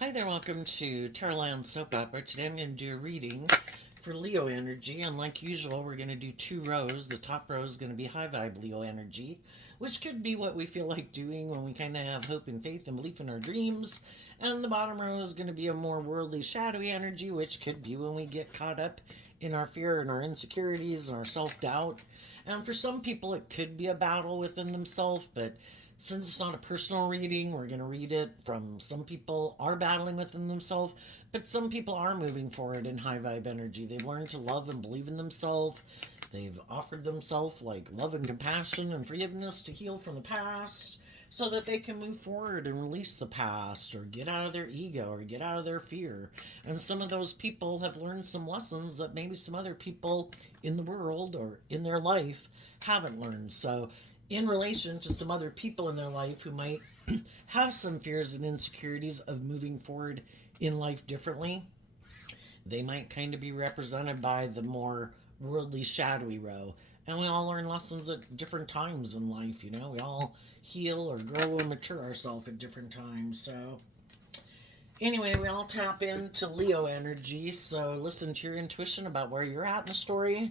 Hi there, welcome to Tarotland Soap Opera. Today I'm going to do a reading for Leo energy, and like usual, we're going to do two rows. The top row is going to be high vibe Leo energy, which could be what we feel like doing when we kind of have hope and faith and belief in our dreams. And the bottom row is going to be a more worldly, shadowy energy, which could be when we get caught up in our fear and our insecurities and our self doubt. And for some people, it could be a battle within themselves, but since it's not a personal reading, we're going to read it from some people are battling within themselves, but some people are moving forward in high vibe energy. They've learned to love and believe in themselves. They've offered themselves like love and compassion and forgiveness to heal from the past so that they can move forward and release the past or get out of their ego or get out of their fear. And some of those people have learned some lessons that maybe some other people in the world or in their life haven't learned. So in relation to some other people in their life who might have some fears and insecurities of moving forward in life differently, they might kind of be represented by the more worldly, shadowy row. And we all learn lessons at different times in life, you know? We all heal or grow and mature ourselves at different times. So, anyway, we all tap into Leo energy. So, listen to your intuition about where you're at in the story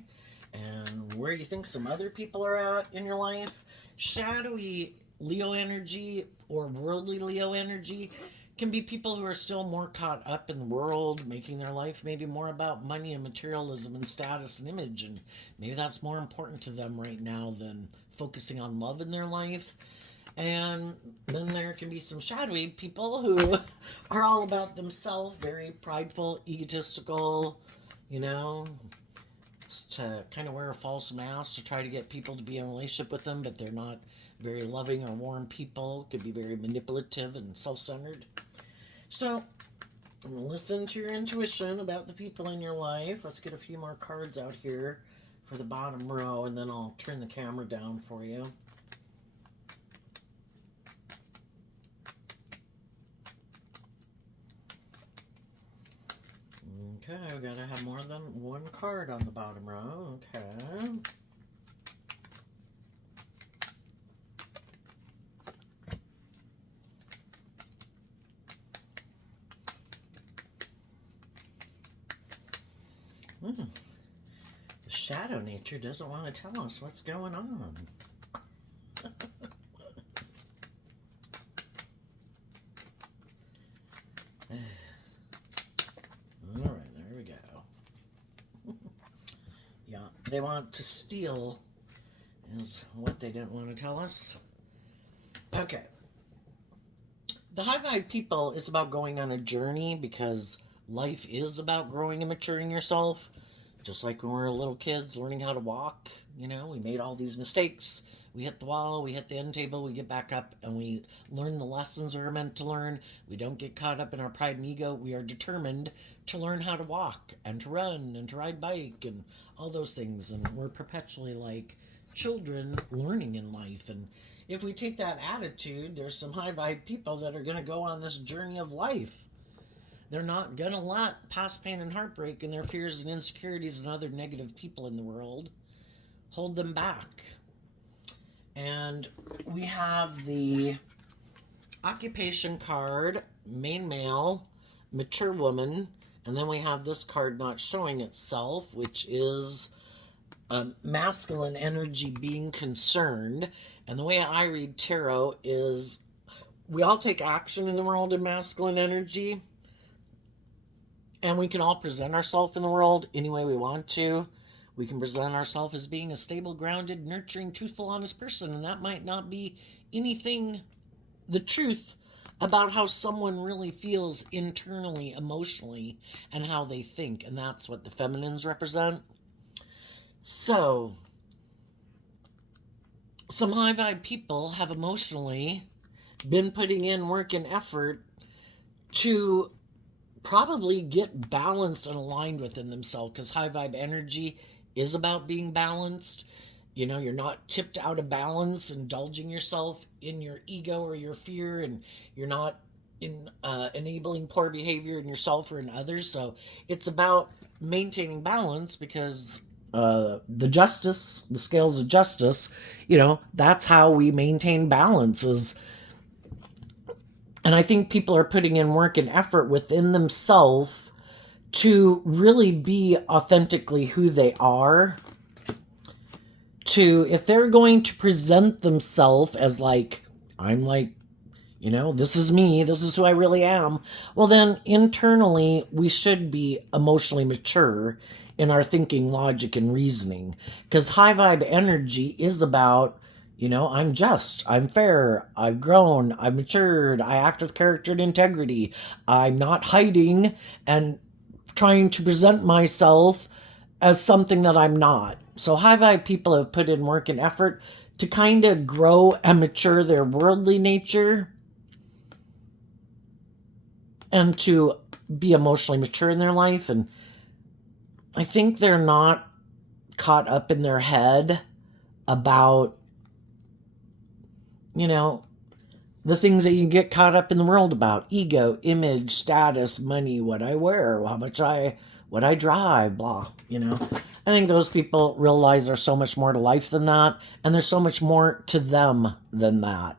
and where you think some other people are at in your life. Shadowy Leo energy or worldly Leo energy can be people who are still more caught up in the world, making their life maybe more about money and materialism and status and image. And maybe that's more important to them right now than focusing on love in their life. And then there can be some shadowy people who are all about themselves, very prideful, egotistical, you know, to kind of wear a false mask to try to get people to be in a relationship with them, but they're not very loving or warm people. Could be very manipulative and self-centered. So listen to your intuition about the people in your life. Let's get a few more cards out here for the bottom row, and then I'll turn the camera down for you. Okay, we gotta have more than one card on the bottom row. Okay. The shadow nature doesn't want to tell us what's going on. Alright, there we go. Yeah, they want to steal, is what they didn't want to tell us. Okay. The high vibe people, it's about going on a journey because life is about growing and maturing yourself. Just like when we were little kids learning how to walk, you know, we made all these mistakes. We hit the wall, we hit the end table, we get back up, and we learn the lessons we're meant to learn. We don't get caught up in our pride and ego. We are determined to learn how to walk and to run and to ride bike and all those things. And we're perpetually like children learning in life. And if we take that attitude, there's some high vibe people that are going to go on this journey of life. They're not going to let past pain and heartbreak and their fears and insecurities and other negative people in the world hold them back. And we have the occupation card, main male, mature woman, and then we have this card not showing itself, which is masculine energy being concerned. And the way I read tarot is we all take action in the world in masculine energy, and we can all present ourselves in the world any way we want to. We can present ourselves as being a stable, grounded, nurturing, truthful, honest person, and that might not be anything the truth about how someone really feels internally, emotionally, and how they think, and that's what the feminines represent. So, some high vibe people have emotionally been putting in work and effort to probably get balanced and aligned within themselves, because high vibe energy is about being balanced. You know, you're not tipped out of balance, indulging yourself in your ego or your fear, and you're not enabling poor behavior in yourself or in others. So it's about maintaining balance, because the scales of justice, you know, that's how we maintain balance, is And I think people are putting in work and effort within themselves to really be authentically who they are. If they're going to present themselves as like, I'm like, this is me, this is who I really am, well, then internally, we should be emotionally mature in our thinking, logic, and reasoning. Because high vibe energy is about, I'm just, I'm fair, I've grown, I've matured, I act with character and integrity, I'm not hiding and trying to present myself as something that I'm not. So high vibe people have put in work and effort to kind of grow and mature their worldly nature and to be emotionally mature in their life. And I think they're not caught up in their head about, the things that you can get caught up in the world about: ego, image, status, money, what I wear, what I drive, blah, I think those people realize there's so much more to life than that, and there's so much more to them than that.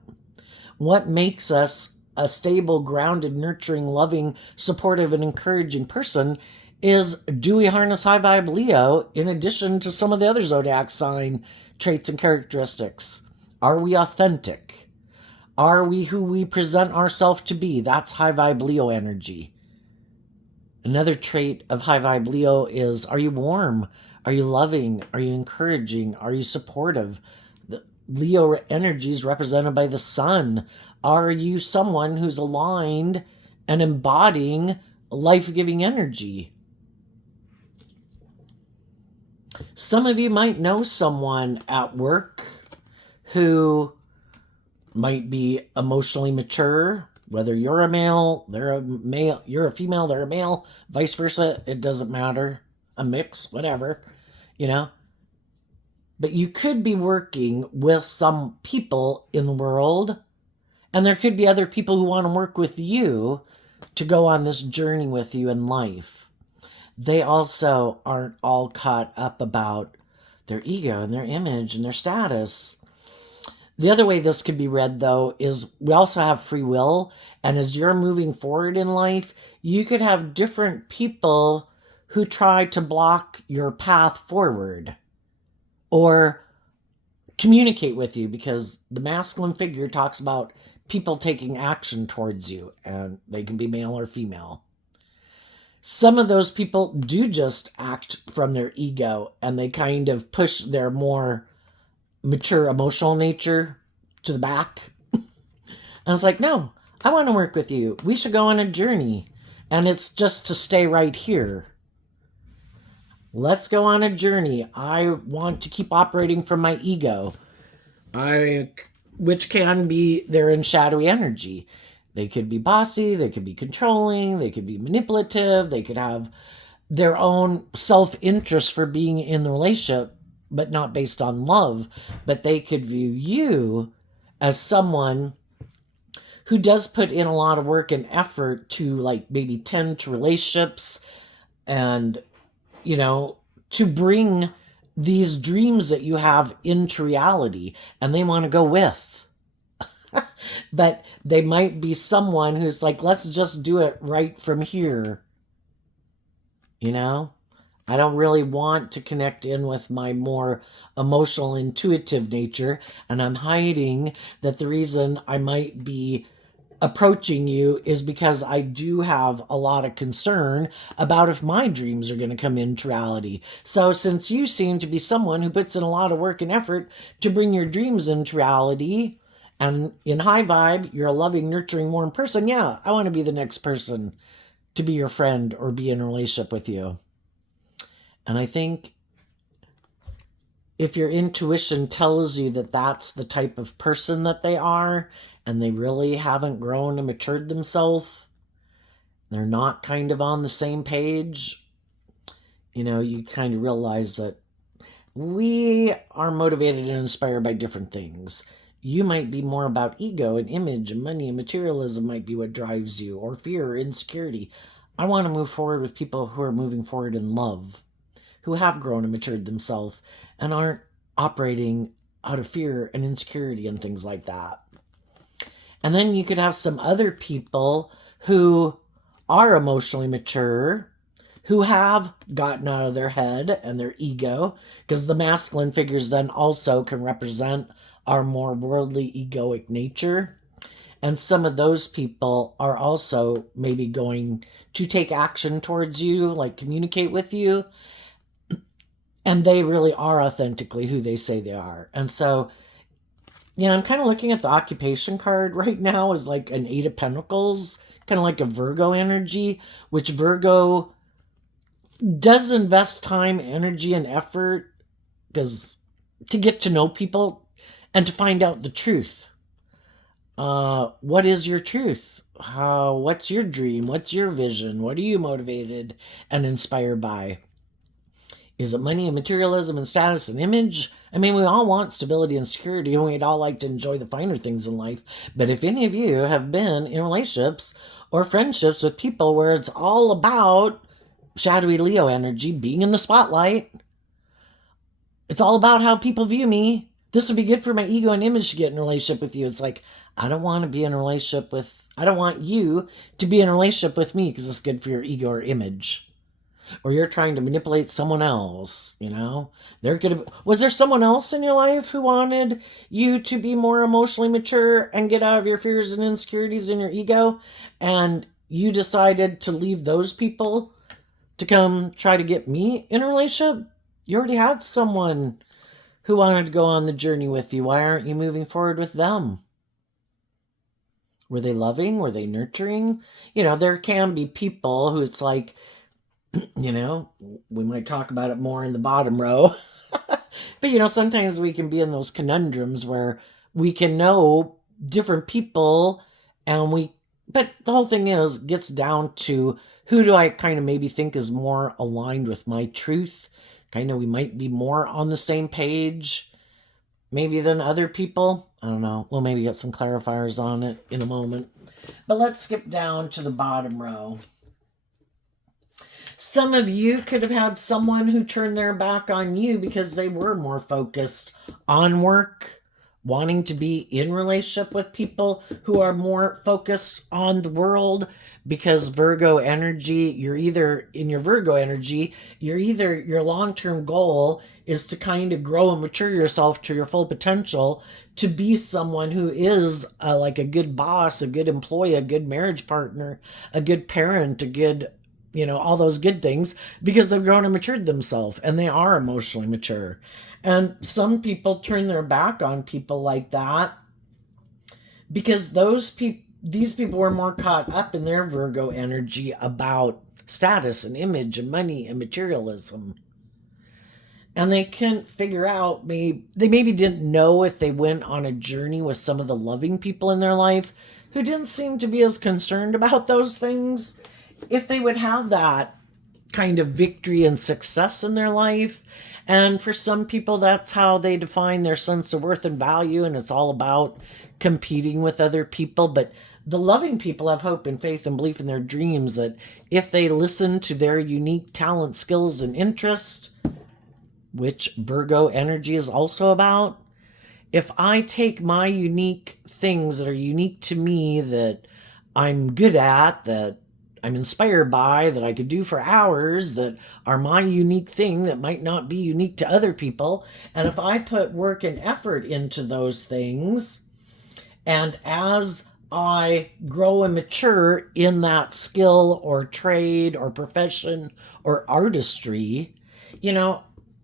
What makes us a stable, grounded, nurturing, loving, supportive, and encouraging person is, do we harness high vibe Leo in addition to some of the other zodiac sign traits and characteristics? Are we authentic? Are we who we present ourselves to be? That's high vibe Leo energy. Another trait of high vibe Leo is, are you warm? Are you loving? Are you encouraging? Are you supportive? The Leo energy is represented by the sun. Are you someone who's aligned and embodying life-giving energy? Some of you might know someone at work who might be emotionally mature, whether you're a male, they're a male, you're a female, they're a male, vice versa, it doesn't matter, a mix, whatever, But you could be working with some people in the world, and there could be other people who want to work with you to go on this journey with you in life. They also aren't all caught up about their ego and their image and their status. The other way this could be read, though, is we also have free will. And as you're moving forward in life, you could have different people who try to block your path forward or communicate with you, because the masculine figure talks about people taking action towards you, and they can be male or female. Some of those people do just act from their ego, and they kind of push their more mature emotional nature to the back. And it's like, no, I want to work with you. We should go on a journey. And it's just to stay right here. Let's go on a journey. I want to keep operating from my ego, which can be their in shadowy energy. They could be bossy, they could be controlling, they could be manipulative, they could have their own self-interest for being in the relationship, but not based on love. But they could view you as someone who does put in a lot of work and effort to, like, maybe tend to relationships and, to bring these dreams that you have into reality, and they want to go with. But they might be someone who's like, let's just do it right from here. I don't really want to connect in with my more emotional, intuitive nature, and I'm hiding that the reason I might be approaching you is because I do have a lot of concern about if my dreams are going to come into reality. So since you seem to be someone who puts in a lot of work and effort to bring your dreams into reality, and in high vibe, you're a loving, nurturing, warm person, yeah, I want to be the next person to be your friend or be in a relationship with you. And I think if your intuition tells you that that's the type of person that they are, and they really haven't grown and matured themselves, they're not kind of on the same page, you kind of realize that we are motivated and inspired by different things. You might be more about ego and image and money, and materialism might be what drives you, or fear or insecurity. I want to move forward with people who are moving forward in love, who have grown and matured themselves and aren't operating out of fear and insecurity and things like that. And then you could have some other people who are emotionally mature, who have gotten out of their head and their ego, because the masculine figures then also can represent our more worldly egoic nature. And some of those people are also maybe going to take action towards you, like communicate with you, and they really are authentically who they say they are. And so, yeah, I'm kind of looking at the occupation card right now as like an Eight of Pentacles, kind of like a Virgo energy, which Virgo does invest time, energy, and effort because to get to know people and to find out the truth. What is your truth? What's your dream? What's your vision? What are you motivated and inspired by? Is it money and materialism and status and image? I mean, we all want stability and security, and we'd all like to enjoy the finer things in life. But if any of you have been in relationships or friendships with people where it's all about shadowy Leo energy, being in the spotlight, it's all about how people view me. This would be good for my ego and image to get in a relationship with you. It's like, I don't want to be in a relationship with, I don't want you to be in a relationship with me because it's good for your ego or image. Or you're trying to manipulate someone else, you know? Was there someone else in your life who wanted you to be more emotionally mature and get out of your fears and insecurities and your ego? And you decided to leave those people to come try to get me in a relationship? You already had someone who wanted to go on the journey with you. Why aren't you moving forward with them? Were they loving? Were they nurturing? You know, there can be people who it's like, you know, we might talk about it more in the bottom row. But, you know, sometimes we can be in those conundrums where we can know different people but the whole thing gets down to who do I kind of maybe think is more aligned with my truth? Kind of, we might be more on the same page maybe than other people. I don't know. We'll maybe get some clarifiers on it in a moment. But let's skip down to the bottom row. Some of you could have had someone who turned their back on you because they were more focused on work, wanting to be in relationship with people who are more focused on the world, because Virgo energy, your long-term goal is to kind of grow and mature yourself to your full potential, to be someone who is like a good boss, a good employee, a good marriage partner, a good parent, a good, you know, all those good things, because they've grown and matured themselves and they are emotionally mature. And some people turn their back on people like that because these people were more caught up in their Virgo energy about status and image and money and materialism. And they couldn't figure out, they maybe didn't know if they went on a journey with some of the loving people in their life who didn't seem to be as concerned about those things, if they would have that kind of victory and success in their life. And for some people, that's how they define their sense of worth and value, and it's all about competing with other people. But the loving people have hope and faith and belief in their dreams that if they listen to their unique talent, skills, and interests, which Virgo energy is also about, if I take my unique things that are unique to me, that I'm good at, that I'm inspired by, that I could do for hours, that are my unique thing that might not be unique to other people, and if I put work and effort into those things, and as I grow and mature in that skill or trade or profession or artistry, you know,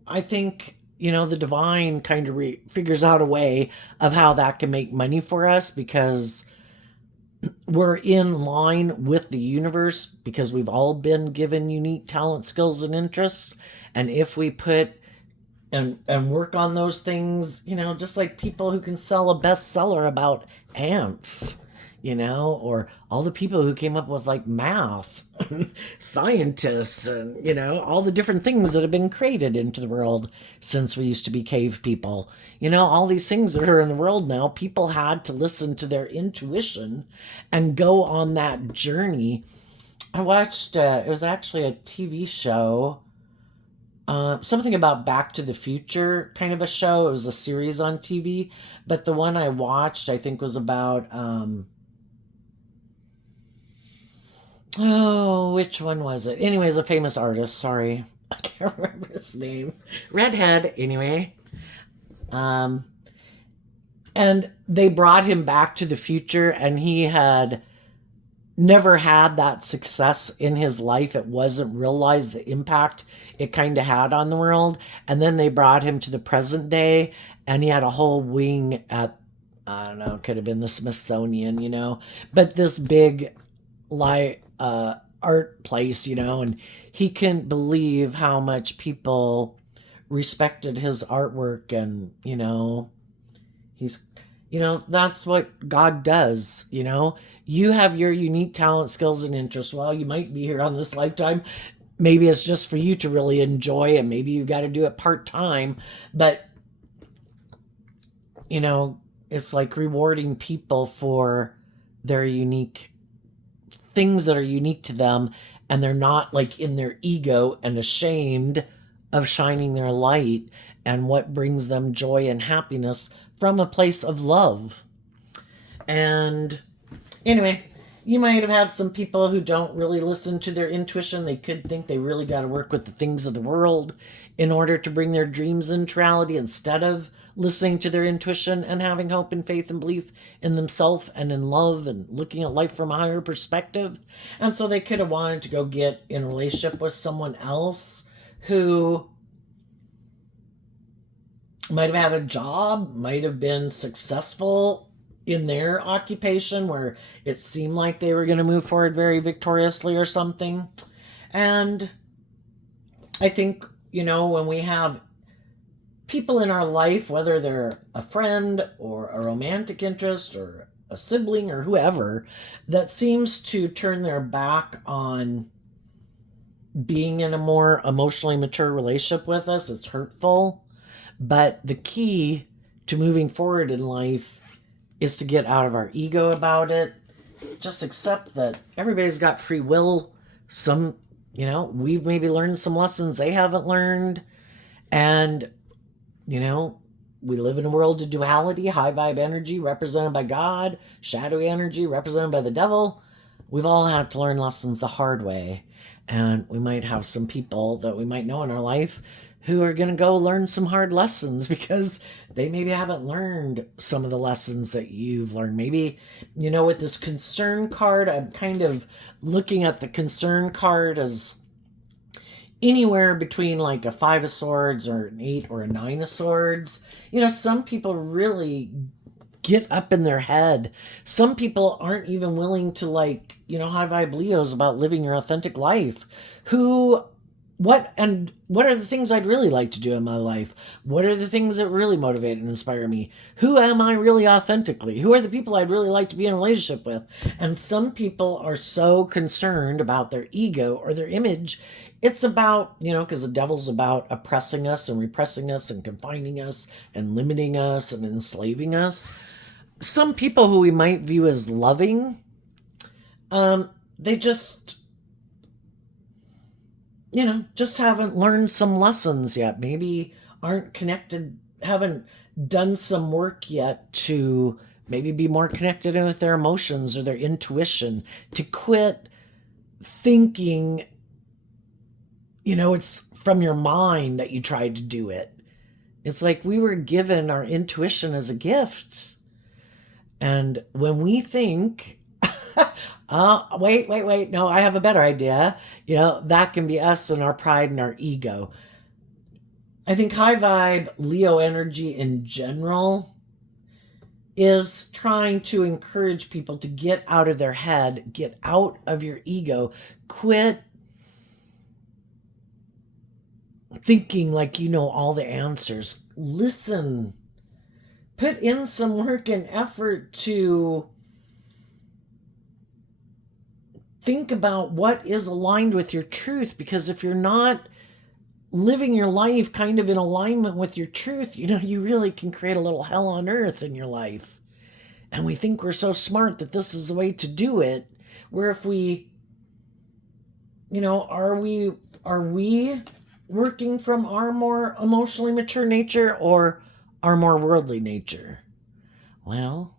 I think, you know, the divine kind of figures out a way of how that can make money for us, because we're in line with the universe, because we've all been given unique talent, skills, and interests. And if we put and work on those things, you know, just like people who can sell a bestseller about ants, you know, or all the people who came up with like math, scientists, and, you know, all the different things that have been created into the world since we used to be cave people. You know, all these things that are in the world now, people had to listen to their intuition and go on that journey. I watched, it was actually a TV show something about Back to the Future kind of a show. It was a series on TV, but the one I watched, I think, was about oh, which one was it? Anyways, a famous artist. Sorry, I can't remember his name. Redhead. Anyway, um, and they brought him back to the future, and he had never had that success in his life. It wasn't realized the impact it kind of had on the world. And then they brought him to the present day, and he had a whole wing at, I don't know, it could have been the Smithsonian, but this big art place, and he couldn't believe how much people respected his artwork. And he's that's what God does. You have your unique talent, skills, and interests. Well, you might be here on this lifetime. Maybe it's just for you to really enjoy, and maybe you've got to do it part-time. But it's like rewarding people for their unique things that are unique to them, and they're not like in their ego and ashamed of shining their light and what brings them joy and happiness from a place of love. And anyway, you might have had some people who don't really listen to their intuition. They could think they really got to work with the things of the world in order to bring their dreams into reality, instead of listening to their intuition and having hope and faith and belief in themselves and in love and looking at life from a higher perspective. And so they could have wanted to go get in a relationship with someone else who might have had a job, might have been successful in their occupation where it seemed like they were going to move forward very victoriously or something. And I think, when we have people in our life, whether they're a friend or a romantic interest or a sibling or whoever, that seems to turn their back on being in a more emotionally mature relationship with us, it's hurtful. But the key to moving forward in life is to get out of our ego about it. Just accept that everybody's got free will. Some, we've maybe learned some lessons they haven't learned. And, we live in a world of duality, high vibe energy represented by God, shadowy energy represented by the devil. We've all had to learn lessons the hard way. And we might have some people that we might know in our life who are going to go learn some hard lessons because they maybe haven't learned some of the lessons that you've learned. Maybe, with this concern card, I'm kind of looking at the concern card as anywhere between like a 5 of Swords or an 8 or a 9 of Swords. Some people really get up in their head. Some people aren't even willing to high vibe Leos about living your authentic life. What are the things I'd really like to do in my life? What are the things that really motivate and inspire me? Who am I really authentically? Who are the people I'd really like to be in a relationship with? And some people are so concerned about their ego or their image. It's about, because the devil's about oppressing us and repressing us and confining us and limiting us and enslaving us. Some people who we might view as loving, they just haven't learned some lessons yet. Maybe aren't connected, haven't done some work yet to maybe be more connected with their emotions or their intuition, to quit thinking, it's from your mind that you tried to do it. It's like we were given our intuition as a gift. And when we think, wait, no, I have a better idea. That can be us and our pride and our ego. I think high vibe Leo energy in general is trying to encourage people to get out of their head, get out of your ego, quit thinking like you know all the answers. Listen, put in some work and effort to think about what is aligned with your truth, because if you're not living your life kind of in alignment with your truth, you really can create a little hell on earth in your life. And we think we're so smart that this is the way to do it, where if we, are we working from our more emotionally mature nature or our more worldly nature? Well,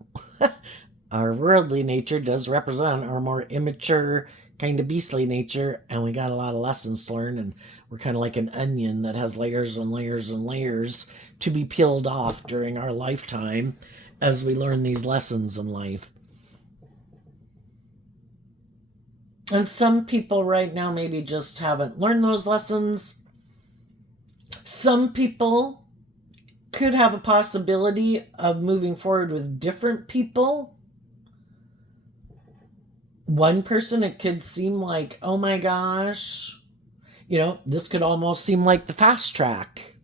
our worldly nature does represent our more immature, kind of beastly nature, and we got a lot of lessons to learn, and we're kind of like an onion that has layers and layers and layers to be peeled off during our lifetime as we learn these lessons in life. And some people right now maybe just haven't learned those lessons. Some people could have a possibility of moving forward with different people. One person, it could seem like, oh my gosh, this could almost seem like the fast track.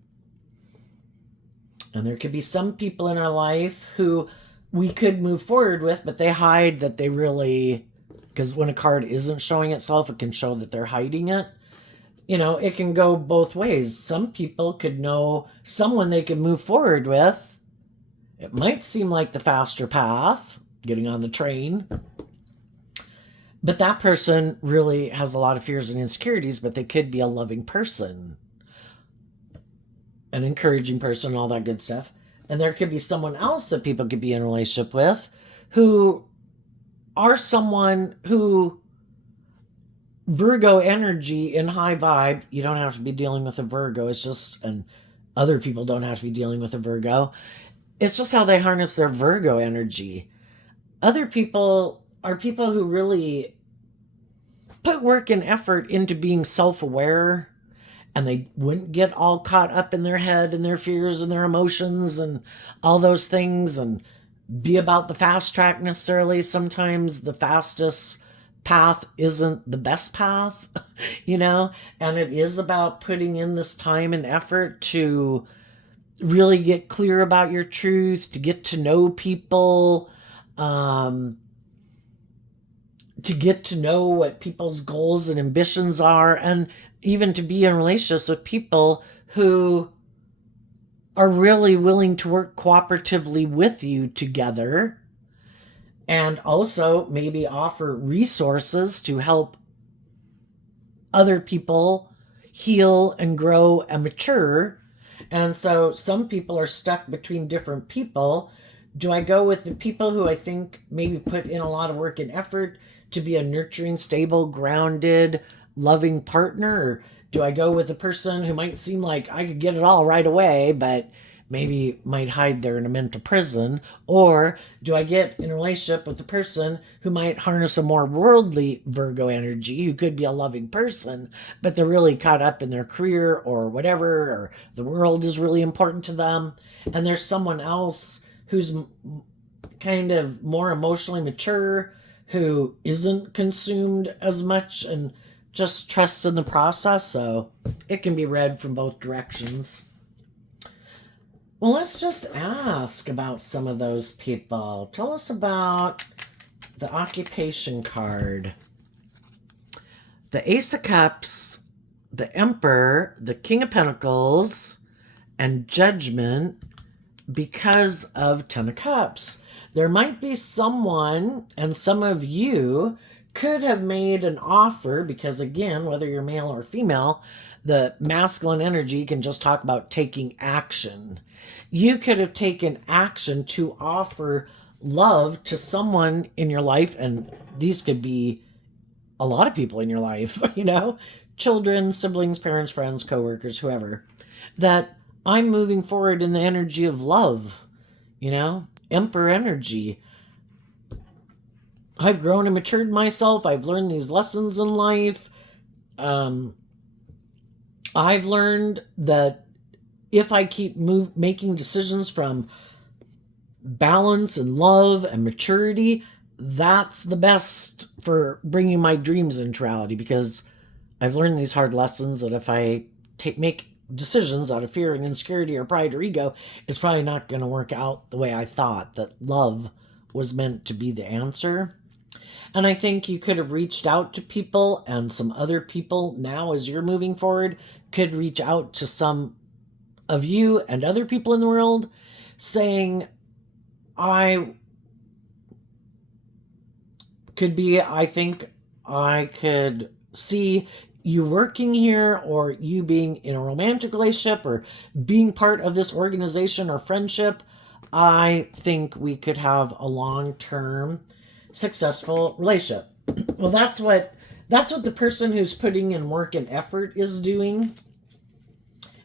And there could be some people in our life who we could move forward with, but they hide that they really, because when a card isn't showing itself, it can show that they're hiding it. It can go both ways. Some people could know someone they could move forward with. It might seem like the faster path, getting on the train. But that person really has a lot of fears and insecurities, but they could be a loving person, an encouraging person, all that good stuff. And there could be someone else that people could be in a relationship with who are someone who Virgo energy in high vibe. You don't have to be dealing with a Virgo. It's just, and other people don't have to be dealing with a Virgo. It's just how they harness their Virgo energy. Other people are people who really put work and effort into being self-aware, and they wouldn't get all caught up in their head and their fears and their emotions and all those things and be about the fast track necessarily. Sometimes the fastest path isn't the best path, and it is about putting in this time and effort to really get clear about your truth, to get to know people, to get to know what people's goals and ambitions are, and even to be in relationships with people who are really willing to work cooperatively with you together, and also maybe offer resources to help other people heal and grow and mature. And so some people are stuck between different people. Do I go with the people who I think maybe put in a lot of work and effort to be a nurturing, stable, grounded, loving partner? Or do I go with the person who might seem like I could get it all right away, but maybe might hide there in a mental prison? Or do I get in a relationship with the person who might harness a more worldly Virgo energy, who could be a loving person, but they're really caught up in their career or whatever, or the world is really important to them, and there's someone else who's kind of more emotionally mature, who isn't consumed as much and just trusts in the process. So it can be read from both directions. Well, let's just ask about some of those people. Tell us about the occupation card. The Ace of Cups, the Emperor, the King of Pentacles, and Judgment because of Ten of Cups. There might be someone, and some of you could have made an offer, because again, whether you're male or female, the masculine energy can just talk about taking action. You could have taken action to offer love to someone in your life, and these could be a lot of people in your life, children, siblings, parents, friends, coworkers, whoever, that I'm moving forward in the energy of love, Emperor energy. I've grown and matured myself. I've learned these lessons in life. I've learned that if I keep making decisions from balance and love and maturity, that's the best for bringing my dreams into reality, because I've learned these hard lessons that if I make decisions out of fear and insecurity or pride or ego, it's probably not going to work out the way I thought, that love was meant to be the answer. And I think you could have reached out to people, and some other people now, as you're moving forward, could reach out to some of you and other people in the world saying, I think I could see you working here or you being in a romantic relationship or being part of this organization or friendship, I think we could have a long-term successful relationship. Well, that's what the person who's putting in work and effort is doing.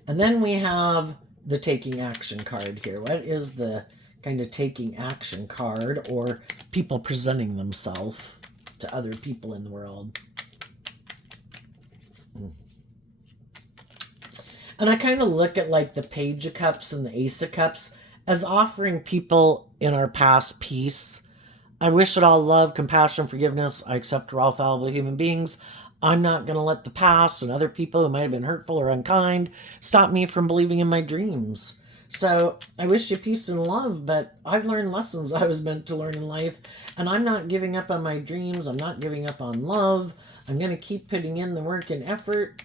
And then we have the taking action card here. What is the kind of taking action card, or people presenting themselves to other people in the world? And I kind of look at like the Page of Cups and the Ace of Cups as offering people in our past peace. I wish it all love, compassion, forgiveness. I accept we're all fallible human beings. I'm not going to let the past and other people who might have been hurtful or unkind stop me from believing in my dreams. So I wish you peace and love, but I've learned lessons I was meant to learn in life, and I'm not giving up on my dreams. I'm not giving up on love. I'm going to keep putting in the work and effort.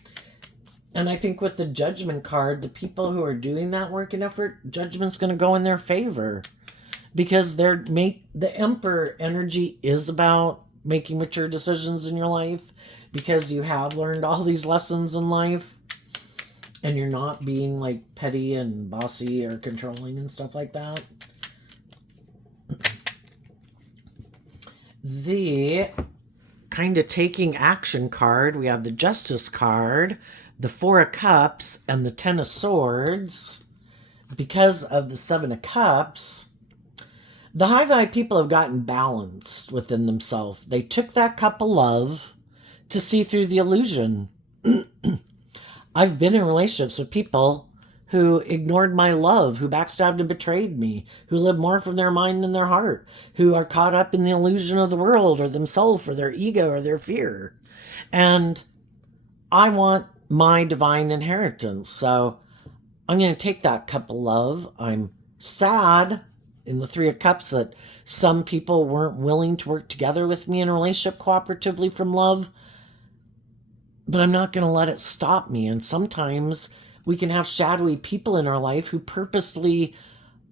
And I think with the Judgment card, the people who are doing that work and effort, Judgment's going to go in their favor, because the Emperor energy is about making mature decisions in your life, because you have learned all these lessons in life and you're not being like petty and bossy or controlling and stuff like that. The kind of taking action card, we have the Justice card, the Four of Cups, and the Ten of Swords. Because of the Seven of Cups, the high vibe people have gotten balanced within themselves. They took that cup of love to see through the illusion. I've been in relationships with people who ignored my love, who backstabbed and betrayed me, who live more from their mind than their heart, who are caught up in the illusion of the world or themselves or their ego or their fear. And I want my divine inheritance. So I'm going to take that cup of love. I'm sad in the Three of Cups that some people weren't willing to work together with me in a relationship cooperatively from love, but I'm not going to let it stop me. And sometimes we can have shadowy people in our life who purposely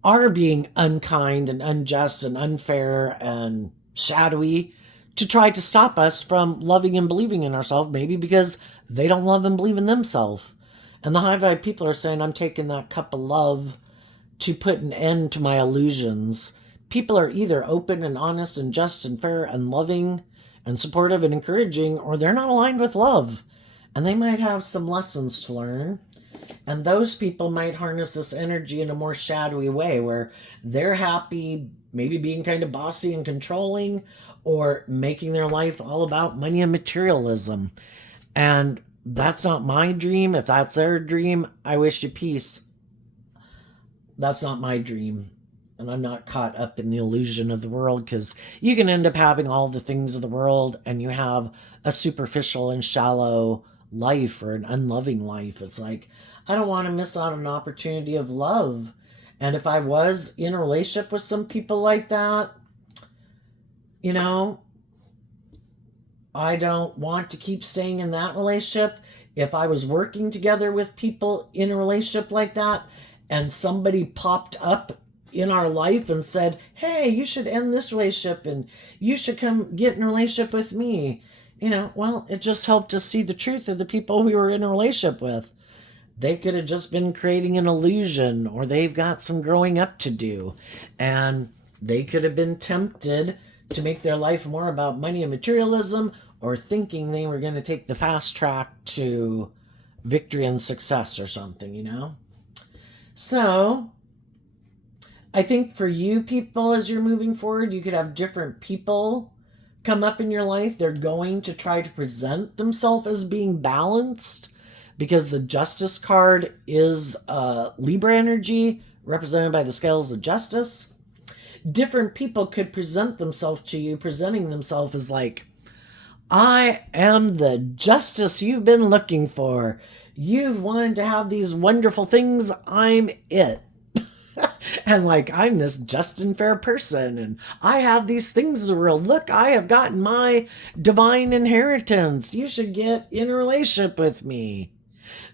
are being unkind and unjust and unfair and shadowy to try to stop us from loving and believing in ourselves, maybe because they don't love and believe in themselves. And the high vibe people are saying, I'm taking that cup of love to put an end to my illusions. People are either open and honest and just and fair and loving and supportive and encouraging, or they're not aligned with love. And they might have some lessons to learn. And those people might harness this energy in a more shadowy way, where they're happy maybe being kind of bossy and controlling, or making their life all about money and materialism. And that's not my dream. If that's their dream, I wish you peace. That's not my dream. And I'm not caught up in the illusion of the world, because you can end up having all the things of the world and you have a superficial and shallow life or an unloving life. It's like, I don't want to miss out on an opportunity of love. And if I was in a relationship with some people like that, you know, I don't want to keep staying in that relationship. If I was working together with people in a relationship like that and somebody popped up in our life and said, hey, you should end this relationship and you should come get in a relationship with me, well, it just helped us see the truth of the people we were in a relationship with. They could have just been creating an illusion, or they've got some growing up to do. And they could have been tempted to make their life more about money and materialism, or thinking they were going to take the fast track to victory and success or something. So I think for you people, as you're moving forward, you could have different people come up in your life. They're going to try to present themselves as being balanced, because the Justice card is Libra energy represented by the scales of justice. Different people could present themselves to you, presenting themselves as like, I am the justice you've been looking for. You've wanted to have these wonderful things. I'm it. And like, I'm this just and fair person, and I have these things in the world. Look, I have gotten my divine inheritance. You should get in a relationship with me.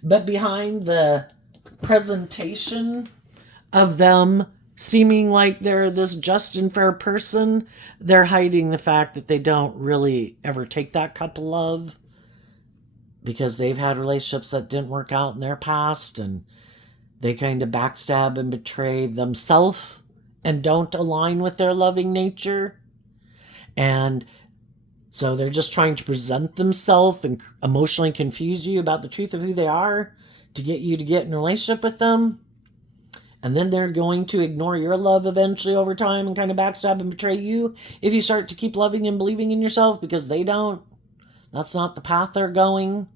But behind the presentation of them seeming like they're this just and fair person, they're hiding the fact that they don't really ever take that cup of love. because they've had relationships that didn't work out in their past, and they kind of backstab and betray themselves and don't align with their loving nature. And so they're just trying to present themselves and emotionally confuse you about the truth of who they are to get you to get in a relationship with them. And then they're going to ignore your love eventually over time and kind of backstab and betray you if you start to keep loving and believing in yourself, because they don't. That's not the path they're going.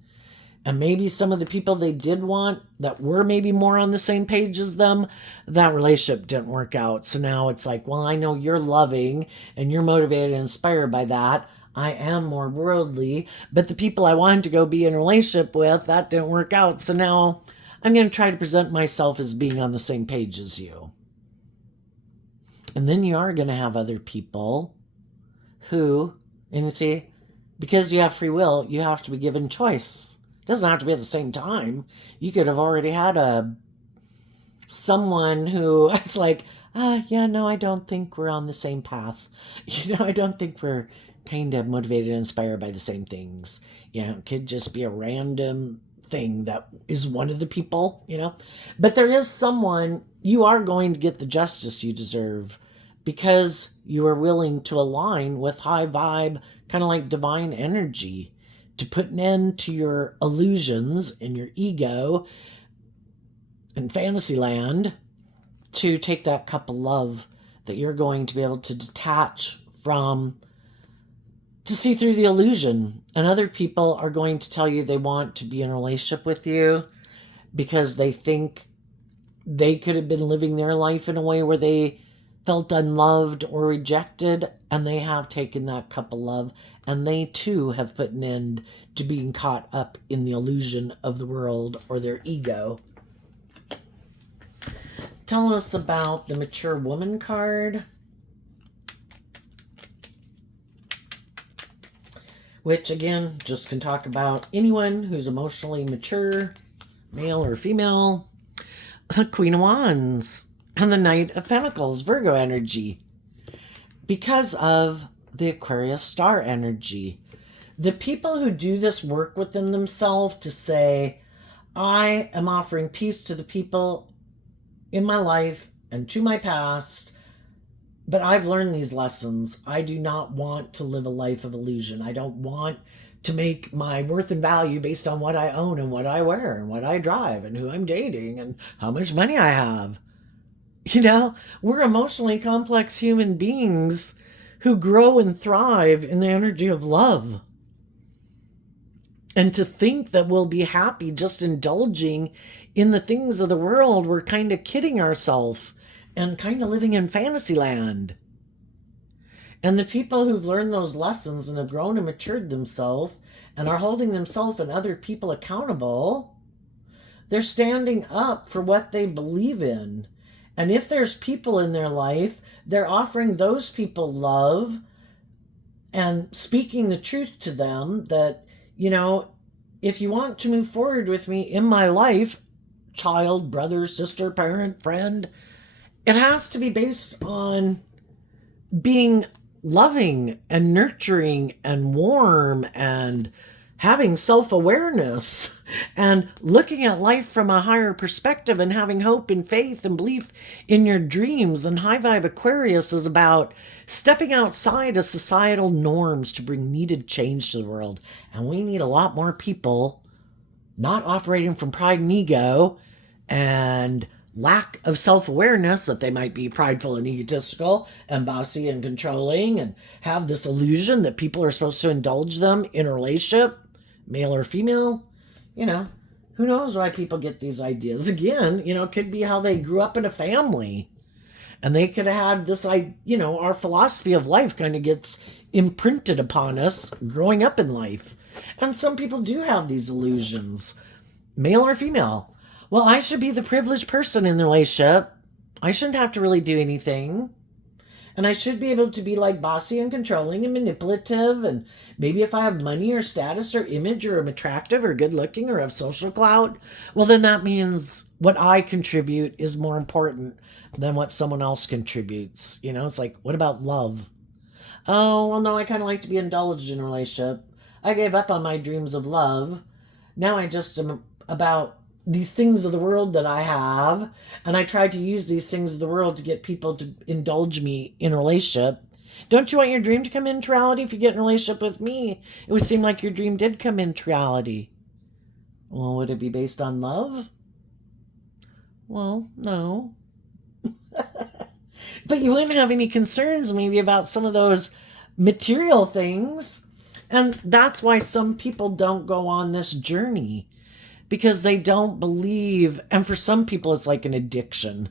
And maybe some of the people they did want that were maybe more on the same page as them, that relationship didn't work out. So now it's like, well, I know you're loving and you're motivated and inspired by that. I am more worldly, but the people I wanted to go be in a relationship with, that didn't work out. So now I'm going to try to present myself as being on the same page as you. And then you are going to have other people who, and you see, because you have free will, you have to be given choice. It doesn't have to be at the same time. You could have already had someone who is like, yeah, no, I don't think we're on the same path. I don't think we're kind of motivated and inspired by the same things. It could just be a random thing that is one of the people, But there is someone, you are going to get the justice you deserve because you are willing to align with high vibe, kind of like divine energy, to put an end to your illusions and your ego and fantasy land, to take that cup of love that you're going to be able to detach from, to see through the illusion. And other people are going to tell you they want to be in a relationship with you because they think they could have been living their life in a way where they felt unloved or rejected, and they have taken that cup of love, and they too have put an end to being caught up in the illusion of the world or their ego. Tell us about the Mature Woman card, which again just can talk about anyone who's emotionally mature, male or female. Queen of Wands and the Knight of Pentacles, Virgo energy, because of the Aquarius star energy. The people who do this work within themselves to say, I am offering peace to the people in my life and to my past, but I've learned these lessons. I do not want to live a life of illusion. I don't want to make my worth and value based on what I own and what I wear and what I drive and who I'm dating and how much money I have. We're emotionally complex human beings who grow and thrive in the energy of love. And to think that we'll be happy just indulging in the things of the world, we're kind of kidding ourselves and kind of living in fantasy land. And the people who've learned those lessons and have grown and matured themselves and are holding themselves and other people accountable, they're standing up for what they believe in. And if there's people in their life, they're offering those people love and speaking the truth to them that, if you want to move forward with me in my life, child, brother, sister, parent, friend, it has to be based on being loving and nurturing and warm and having self-awareness and looking at life from a higher perspective and having hope and faith and belief in your dreams. And High Vibe Aquarius is about stepping outside of societal norms to bring needed change to the world. And we need a lot more people not operating from pride and ego and lack of self-awareness, that they might be prideful and egotistical and bossy and controlling and have this illusion that people are supposed to indulge them in a relationship, male or female. Who knows why people get these ideas. Again, it could be how they grew up in a family. And they could have had this, our philosophy of life kind of gets imprinted upon us growing up in life. And some people do have these illusions, male or female. Well, I should be the privileged person in the relationship. I shouldn't have to really do anything. And I should be able to be like bossy and controlling and manipulative. And maybe if I have money or status or image or am attractive or good looking or have social clout, well, then that means what I contribute is more important than what someone else contributes. It's like, what about love? Oh, well, no, I kind of like to be indulged in a relationship. I gave up on my dreams of love. Now I just am about these things of the world that I have, and I try to use these things of the world to get people to indulge me in a relationship. Don't you want your dream to come into reality? If you get in a relationship with me, it would seem like your dream did come into reality. Well, would it be based on love? Well, no. But you wouldn't have any concerns maybe about some of those material things. And that's why some people don't go on this journey, because they don't believe. And for some people, it's like an addiction.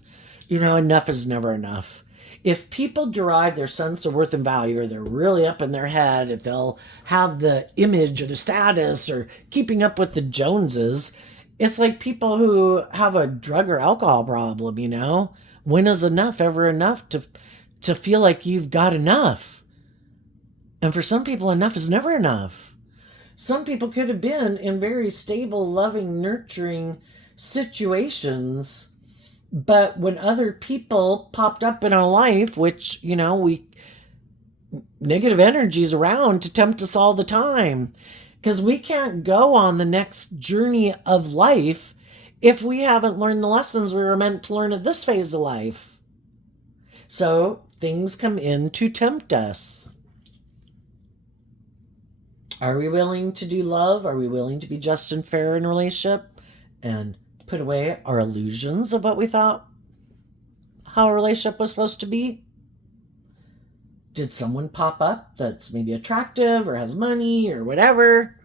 Enough is never enough. If people derive their sense of worth and value, or they're really up in their head, if they'll have the image or the status or keeping up with the Joneses, it's like people who have a drug or alcohol problem. When is enough ever enough to feel like you've got enough? And for some people, enough is never enough. Some people could have been in very stable, loving, nurturing situations, but when other people popped up in our life, which, negative energies around to tempt us all the time, because we can't go on the next journey of life if we haven't learned the lessons we were meant to learn at this phase of life. So things come in to tempt us. Are we willing to do love? Are we willing to be just and fair in a relationship and put away our illusions of what we thought how a relationship was supposed to be? Did someone pop up that's maybe attractive or has money or whatever?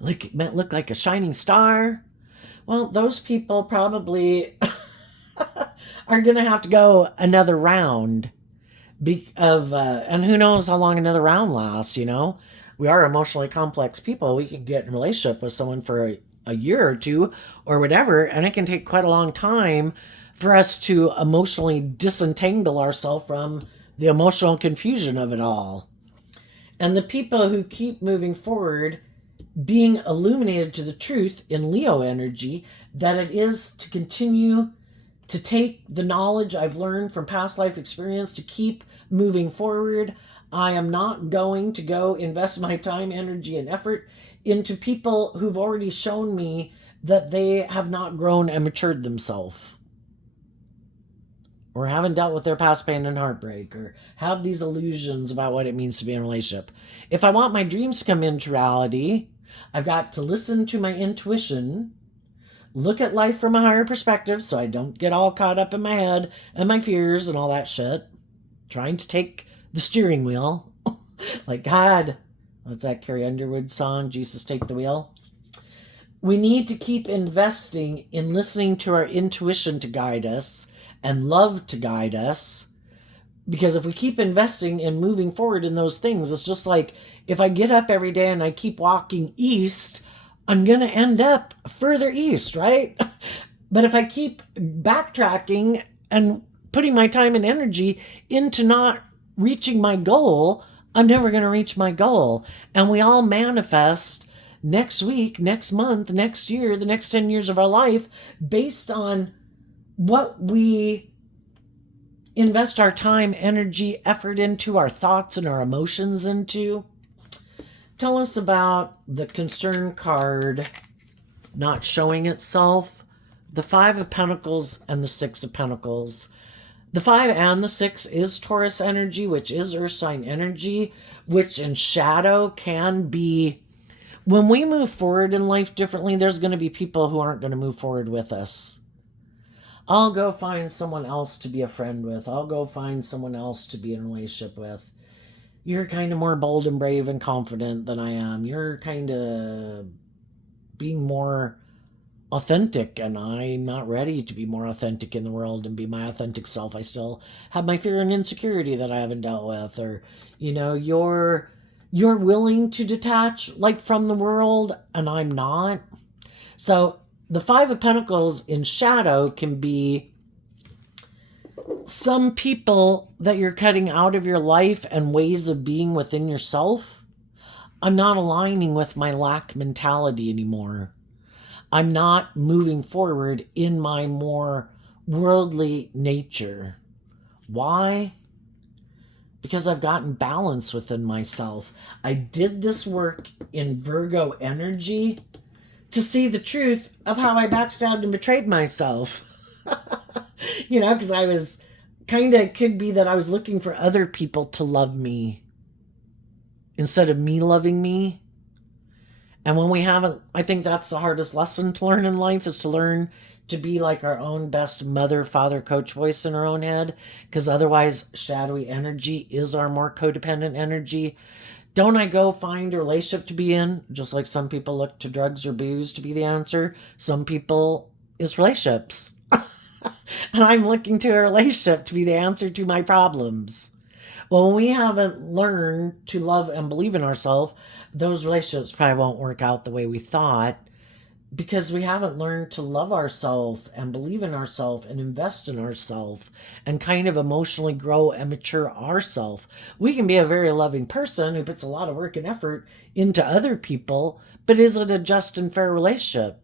Look like a shining star? Well, those people probably are going to have to go another round and who knows how long another round lasts, We are emotionally complex people. We can get in a relationship with someone for a year or two or whatever, and it can take quite a long time for us to emotionally disentangle ourselves from the emotional confusion of it all. And the people who keep moving forward, being illuminated to the truth in Leo energy, that it is to continue to take the knowledge I've learned from past life experience to keep moving forward. I am not going to go invest my time, energy, and effort into people who've already shown me that they have not grown and matured themselves, or haven't dealt with their past pain and heartbreak, or have these illusions about what it means to be in a relationship. If I want my dreams to come into reality, I've got to listen to my intuition, look at life from a higher perspective so I don't get all caught up in my head and my fears and all that shit, trying to take the steering wheel. Like, God, what's that Carrie Underwood song, Jesus Take the Wheel? We need to keep investing in listening to our intuition to guide us and love to guide us, because if we keep investing in moving forward in those things, it's just like if I get up every day and I keep walking east, I'm going to end up further east, right? But if I keep backtracking and putting my time and energy into not reaching my goal, I'm never going to reach my goal. And we all manifest next week, next month, next year, the next 10 years of our life based on what we invest our time, energy, effort into, our thoughts and our emotions into. Tell us about the concern card not showing itself, the Five of Pentacles and the Six of Pentacles. The 5 and the 6 is Taurus energy, which is Earth sign energy, which in shadow can be, when we move forward in life differently, there's going to be people who aren't going to move forward with us. I'll go find someone else to be a friend with. I'll go find someone else to be in a relationship with. You're kind of more bold and brave and confident than I am. You're kind of being more authentic, and I'm not ready to be more authentic in the world and be my authentic self. I still have my fear and insecurity that I haven't dealt with. Or, you're willing to detach like from the world, and I'm not. So the Five of Pentacles in shadow can be some people that you're cutting out of your life and ways of being within yourself. I'm not aligning with my lack mentality anymore. I'm not moving forward in my more worldly nature. Why? Because I've gotten balance within myself. I did this work in Virgo energy to see the truth of how I backstabbed and betrayed myself. Because I was kind of, could be that I was looking for other people to love me instead of me loving me. And when we haven't, I think that's the hardest lesson to learn in life, is to learn to be like our own best mother, father, coach voice in our own head. Because otherwise, shadowy energy is our more codependent energy. Don't I go find a relationship to be in? Just like some people look to drugs or booze to be the answer. Some people is relationships. And I'm looking to a relationship to be the answer to my problems. Well, when we haven't learned to love and believe in ourselves, those relationships probably won't work out the way we thought, because we haven't learned to love ourselves and believe in ourselves and invest in ourselves and kind of emotionally grow and mature ourselves. We can be a very loving person who puts a lot of work and effort into other people, but is it a just and fair relationship?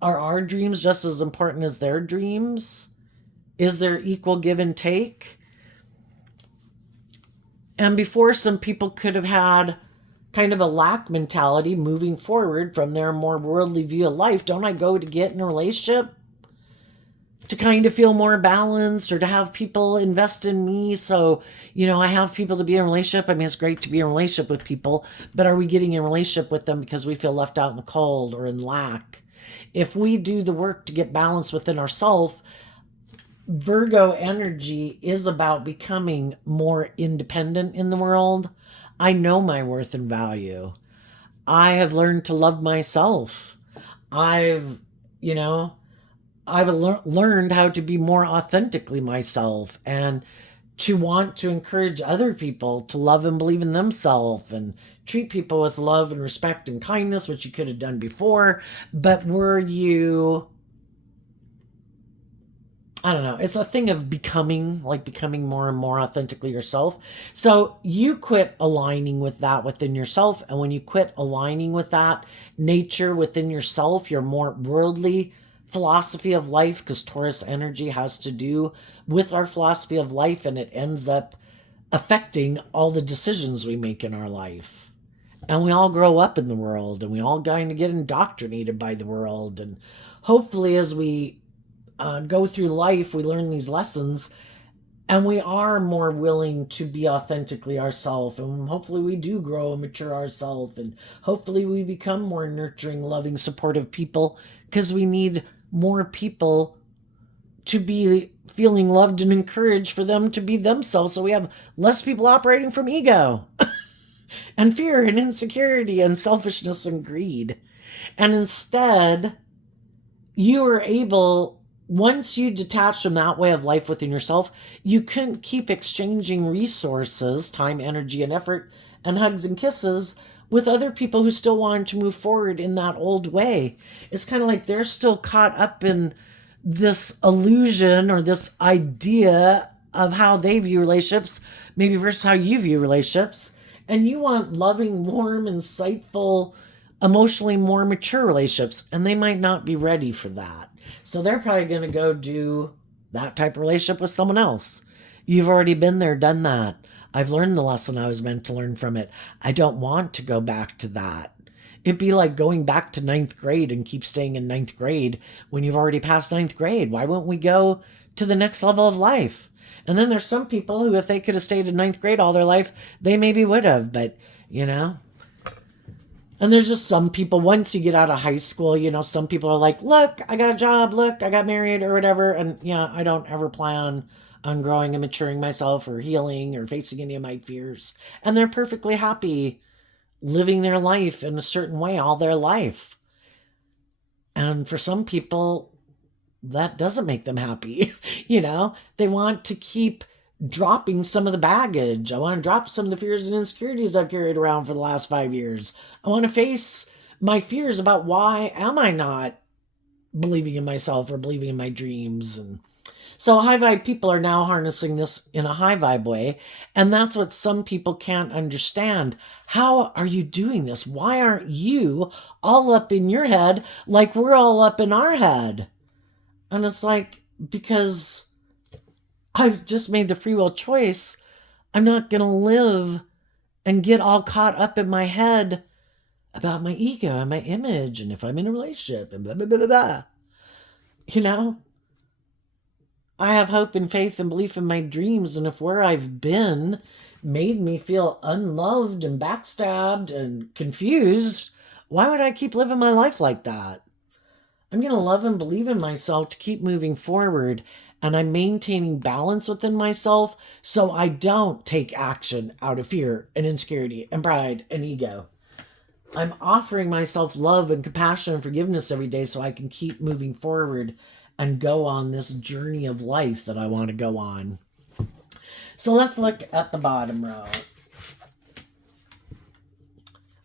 Are our dreams just as important as their dreams? Is there equal give and take? And before, some people could have had kind of a lack mentality moving forward from their more worldly view of life. Don't I go to get in a relationship to kind of feel more balanced, or to have people invest in me? So, I have people to be in a relationship. I mean, it's great to be in a relationship with people, but are we getting in a relationship with them because we feel left out in the cold or in lack? If we do the work to get balance within ourselves, Virgo energy is about becoming more independent in the world. I know my worth and value. I have learned to love myself. I've, you know, learned how to be more authentically myself, and to want to encourage other people to love and believe in themselves and treat people with love and respect and kindness, which you could have done before. But were you, I don't know. It's a thing of becoming more and more authentically yourself. So you quit aligning with that within yourself. And when you quit aligning with that nature within yourself, your more worldly philosophy of life, because Taurus energy has to do with our philosophy of life, and it ends up affecting all the decisions we make in our life. And we all grow up in the world, and we all kind of get indoctrinated by the world. And hopefully, as we go through life, we learn these lessons, and we are more willing to be authentically ourselves, and hopefully we do grow and mature ourselves, and hopefully we become more nurturing, loving, supportive people, because we need more people to be feeling loved and encouraged for them to be themselves, so we have less people operating from ego and fear and insecurity and selfishness and greed. And instead, you are able, once you detach from that way of life within yourself, you couldn't keep exchanging resources, time, energy, and effort, and hugs and kisses with other people who still wanted to move forward in that old way. It's kind of like they're still caught up in this illusion or this idea of how they view relationships, maybe versus how you view relationships. And you want loving, warm, insightful, emotionally more mature relationships, and they might not be ready for that. So they're probably going to go do that type of relationship with someone else. You've already been there, done that. I've learned the lesson I was meant to learn from it. I don't want to go back to that. It'd be like going back to ninth grade and keep staying in ninth grade when you've already passed ninth grade. Why wouldn't we go to the next level of life? And then there's some people who, if they could have stayed in ninth grade all their life, they maybe would have. But, and there's just some people, once you get out of high school, some people are like, look, I got a job, look, I got married or whatever. And I don't ever plan on growing and maturing myself or healing or facing any of my fears. And they're perfectly happy living their life in a certain way all their life. And for some people, that doesn't make them happy. They want to keep dropping some of the baggage. I want to drop some of the fears and insecurities I've carried around for the last 5 years. I want to face my fears about why am I not believing in myself or believing in my dreams. And so high vibe people are now harnessing this in a high vibe way. And that's what some people can't understand. How are you doing this? Why aren't you all up in your head like we're all up in our head? And it's like, because I've just made the free will choice. I'm not going to live and get all caught up in my head about my ego and my image and if I'm in a relationship and blah, blah, blah, blah, blah. You know, I have hope and faith and belief in my dreams. And if where I've been made me feel unloved and backstabbed and confused, why would I keep living my life like that? I'm going to love and believe in myself to keep moving forward. And I'm maintaining balance within myself so I don't take action out of fear and insecurity and pride and ego. I'm offering myself love and compassion and forgiveness every day so I can keep moving forward and go on this journey of life that I want to go on. So let's look at the bottom row.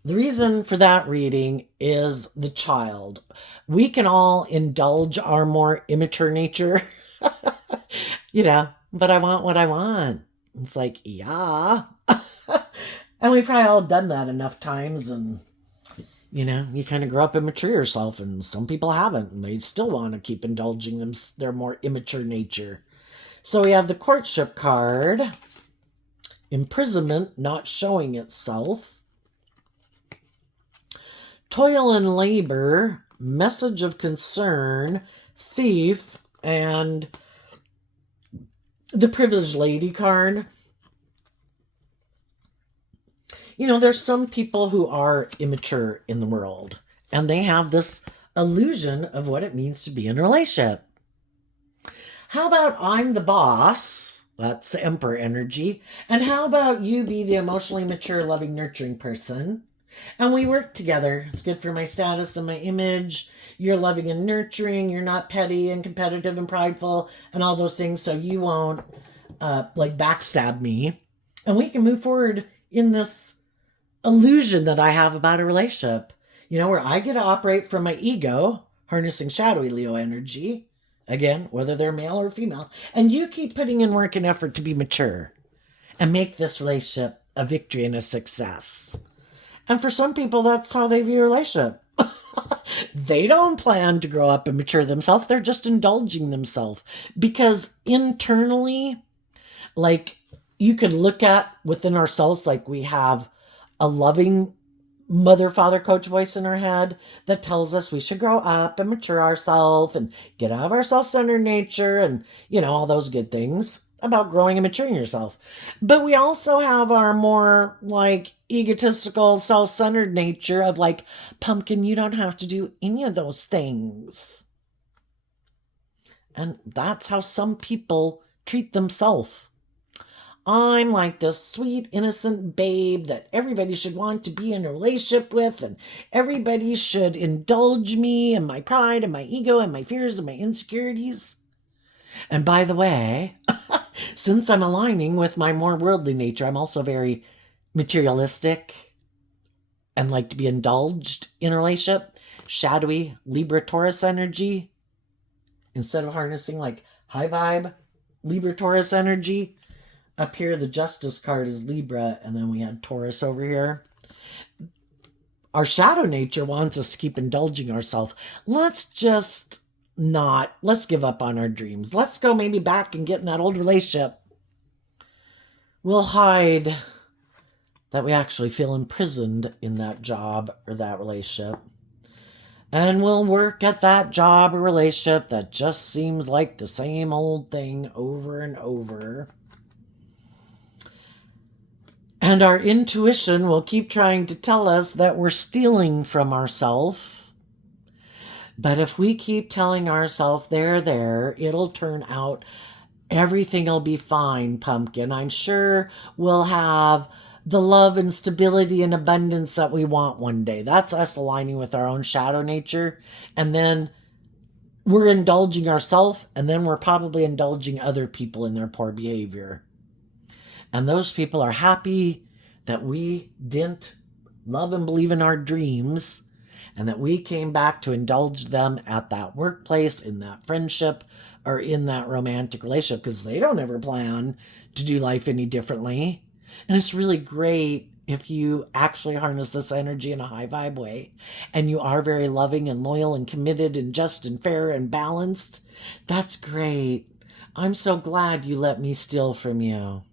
The reason for that reading is the child. We can all indulge our more immature nature, but I want what I want. It's like, yeah. And we've probably all done that enough times, and you kind of grow up and mature yourself, and some people haven't, and they still want to keep indulging their more immature nature. So we have the courtship card, imprisonment not showing itself, toil and labor, message of concern, thief, and the privileged lady card. There's some people who are immature in the world, and they have this illusion of what it means to be in a relationship. How about I'm the boss? That's Emperor energy. And how about you be the emotionally mature, loving, nurturing person? And we work together. It's good for my status and my image. You're loving and nurturing. You're not petty and competitive and prideful and all those things, so you won't backstab me. And we can move forward in this illusion that I have about a relationship, where I get to operate from my ego, harnessing shadowy Leo energy, again, whether they're male or female, and you keep putting in work and effort to be mature and make this relationship a victory and a success. And for some people, that's how they view a relationship. They don't plan to grow up and mature themselves. They're just indulging themselves. Because internally, you could look at within ourselves, we have a loving mother, father, coach voice in our head that tells us we should grow up and mature ourselves and get out of our self-centered nature and, all those good things about growing and maturing yourself. But we also have our more egotistical, self-centered nature of pumpkin, you don't have to do any of those things. And that's how some people treat themselves. I'm like this sweet, innocent babe that everybody should want to be in a relationship with, and everybody should indulge me and my pride and my ego and my fears and my insecurities. And by the way, since I'm aligning with my more worldly nature, I'm also very materialistic and like to be indulged in a relationship. Shadowy Libra Taurus energy. Instead of harnessing high vibe Libra Taurus energy, up here, the Justice card is Libra, and then we had Taurus over here. Our shadow nature wants us to keep indulging ourselves. Let's give up on our dreams. Let's go maybe back and get in that old relationship. We'll hide that we actually feel imprisoned in that job or that relationship. And we'll work at that job or relationship that just seems like the same old thing over and over. And our intuition will keep trying to tell us that we're stealing from ourselves. But if we keep telling ourselves there, it'll turn out everything will be fine, pumpkin. I'm sure we'll have the love and stability and abundance that we want one day. That's us aligning with our own shadow nature. And then we're indulging ourselves, and then we're probably indulging other people in their poor behavior. And those people are happy that we didn't love and believe in our dreams, and that we came back to indulge them at that workplace, in that friendship, or in that romantic relationship, because they don't ever plan to do life any differently. And it's really great if you actually harness this energy in a high vibe way, and you are very loving and loyal and committed and just and fair and balanced. That's great. I'm so glad you let me steal from you.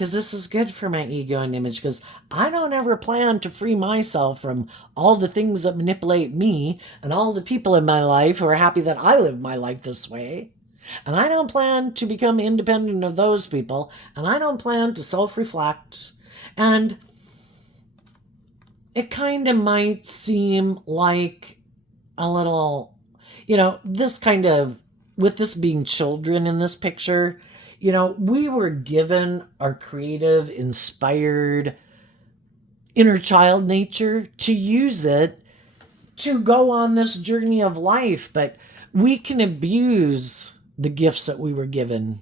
because this is good for my ego and image, because I don't ever plan to free myself from all the things that manipulate me and all the people in my life who are happy that I live my life this way. And I don't plan to become independent of those people, and I don't plan to self-reflect. And it kind of might seem like a little, this kind of, with this being children in this picture, we were given our creative, inspired inner child nature to use it to go on this journey of life, but we can abuse the gifts that we were given,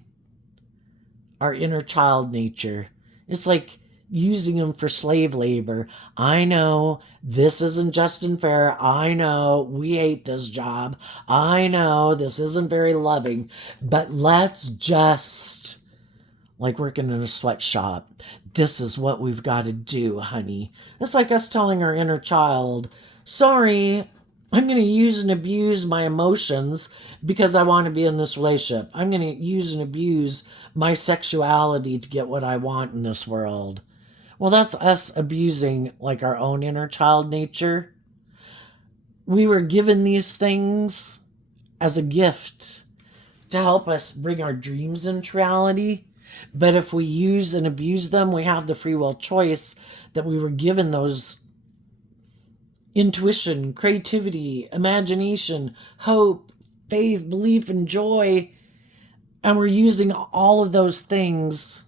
our inner child nature. It's like using them for slave labor. I know this isn't just and fair. I know we hate this job. I know this isn't very loving, but let's just, like working in a sweatshop, this is what we've got to do, honey. It's like us telling our inner child, sorry, I'm going to use and abuse my emotions because I want to be in this relationship. I'm going to use and abuse my sexuality to get what I want in this world. Well, that's us abusing like our own inner child nature. We were given these things as a gift to help us bring our dreams into reality. But if we use and abuse them, we have the free will choice that we were given those intuition, creativity, imagination, hope, faith, belief, and joy. And we're using all of those things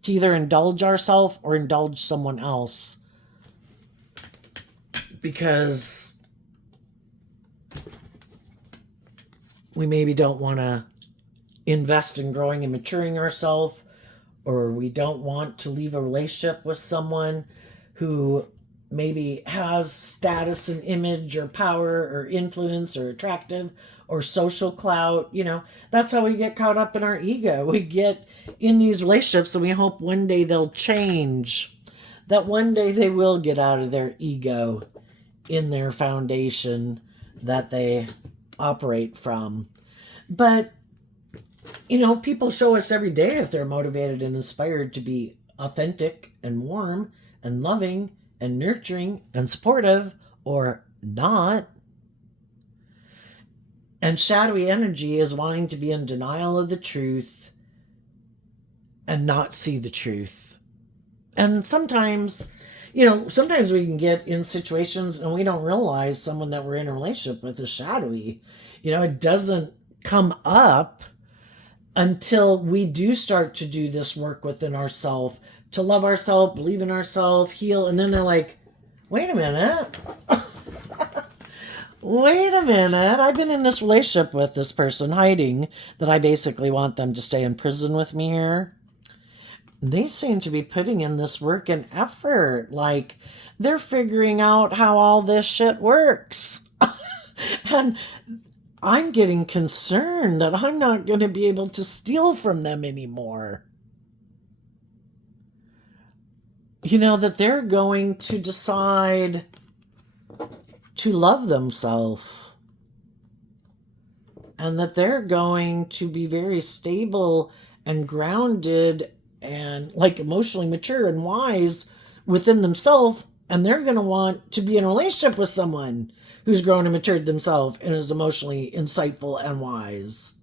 to either indulge ourselves or indulge someone else. Because we maybe don't want to invest in growing and maturing ourselves, or we don't want to leave a relationship with someone who maybe has status and image or power or influence or attractive or social clout. That's how we get caught up in our ego. We get in these relationships and we hope one day they'll change, that one day they will get out of their ego in their foundation that they operate from. But people show us every day if they're motivated and inspired to be authentic and warm and loving and nurturing and supportive or not. And shadowy energy is wanting to be in denial of the truth and not see the truth. And sometimes we can get in situations and we don't realize someone that we're in a relationship with is shadowy. It doesn't come up until we do start to do this work within ourselves, to love ourselves, believe in ourselves, heal. And then they're like, wait a minute. Wait a minute. I've been in this relationship with this person hiding that I basically want them to stay in prison with me here. They seem to be putting in this work and effort. Like they're figuring out how all this shit works. And I'm getting concerned that I'm not going to be able to steal from them anymore. That they're going to decide to love themselves. And that they're going to be very stable and grounded and like emotionally mature and wise within themselves. And they're going to want to be in a relationship with someone who's grown and matured themselves and is emotionally insightful and wise.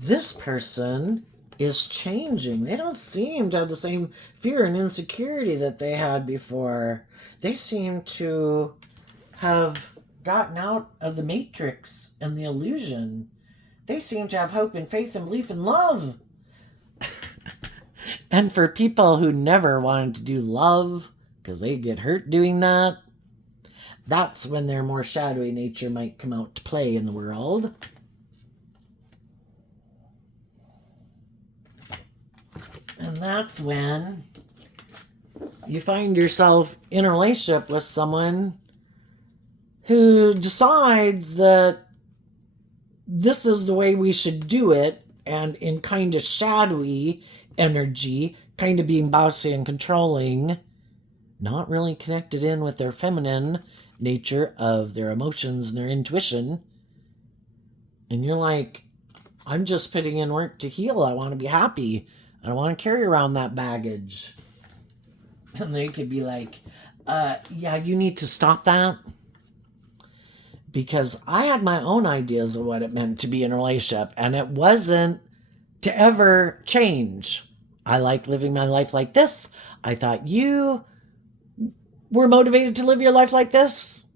This person is changing. They don't seem to have the same fear and insecurity that they had before. They seem to have gotten out of the matrix and the illusion. They seem to have hope and faith and belief and love. And for people who never wanted to do love because they get hurt doing that, that's when their more shadowy nature might come out to play in the world. And that's when you find yourself in a relationship with someone who decides that this is the way we should do it, and in kind of shadowy energy, kind of being bossy and controlling, not really connected in with their feminine nature of their emotions and their intuition. And you're like, I'm just putting in work to heal. I want to be happy. I don't want to carry around that baggage. And they could be like, yeah, you need to stop that. Because I had my own ideas of what it meant to be in a relationship, and it wasn't to ever change. I like living my life like this. I thought you were motivated to live your life like this.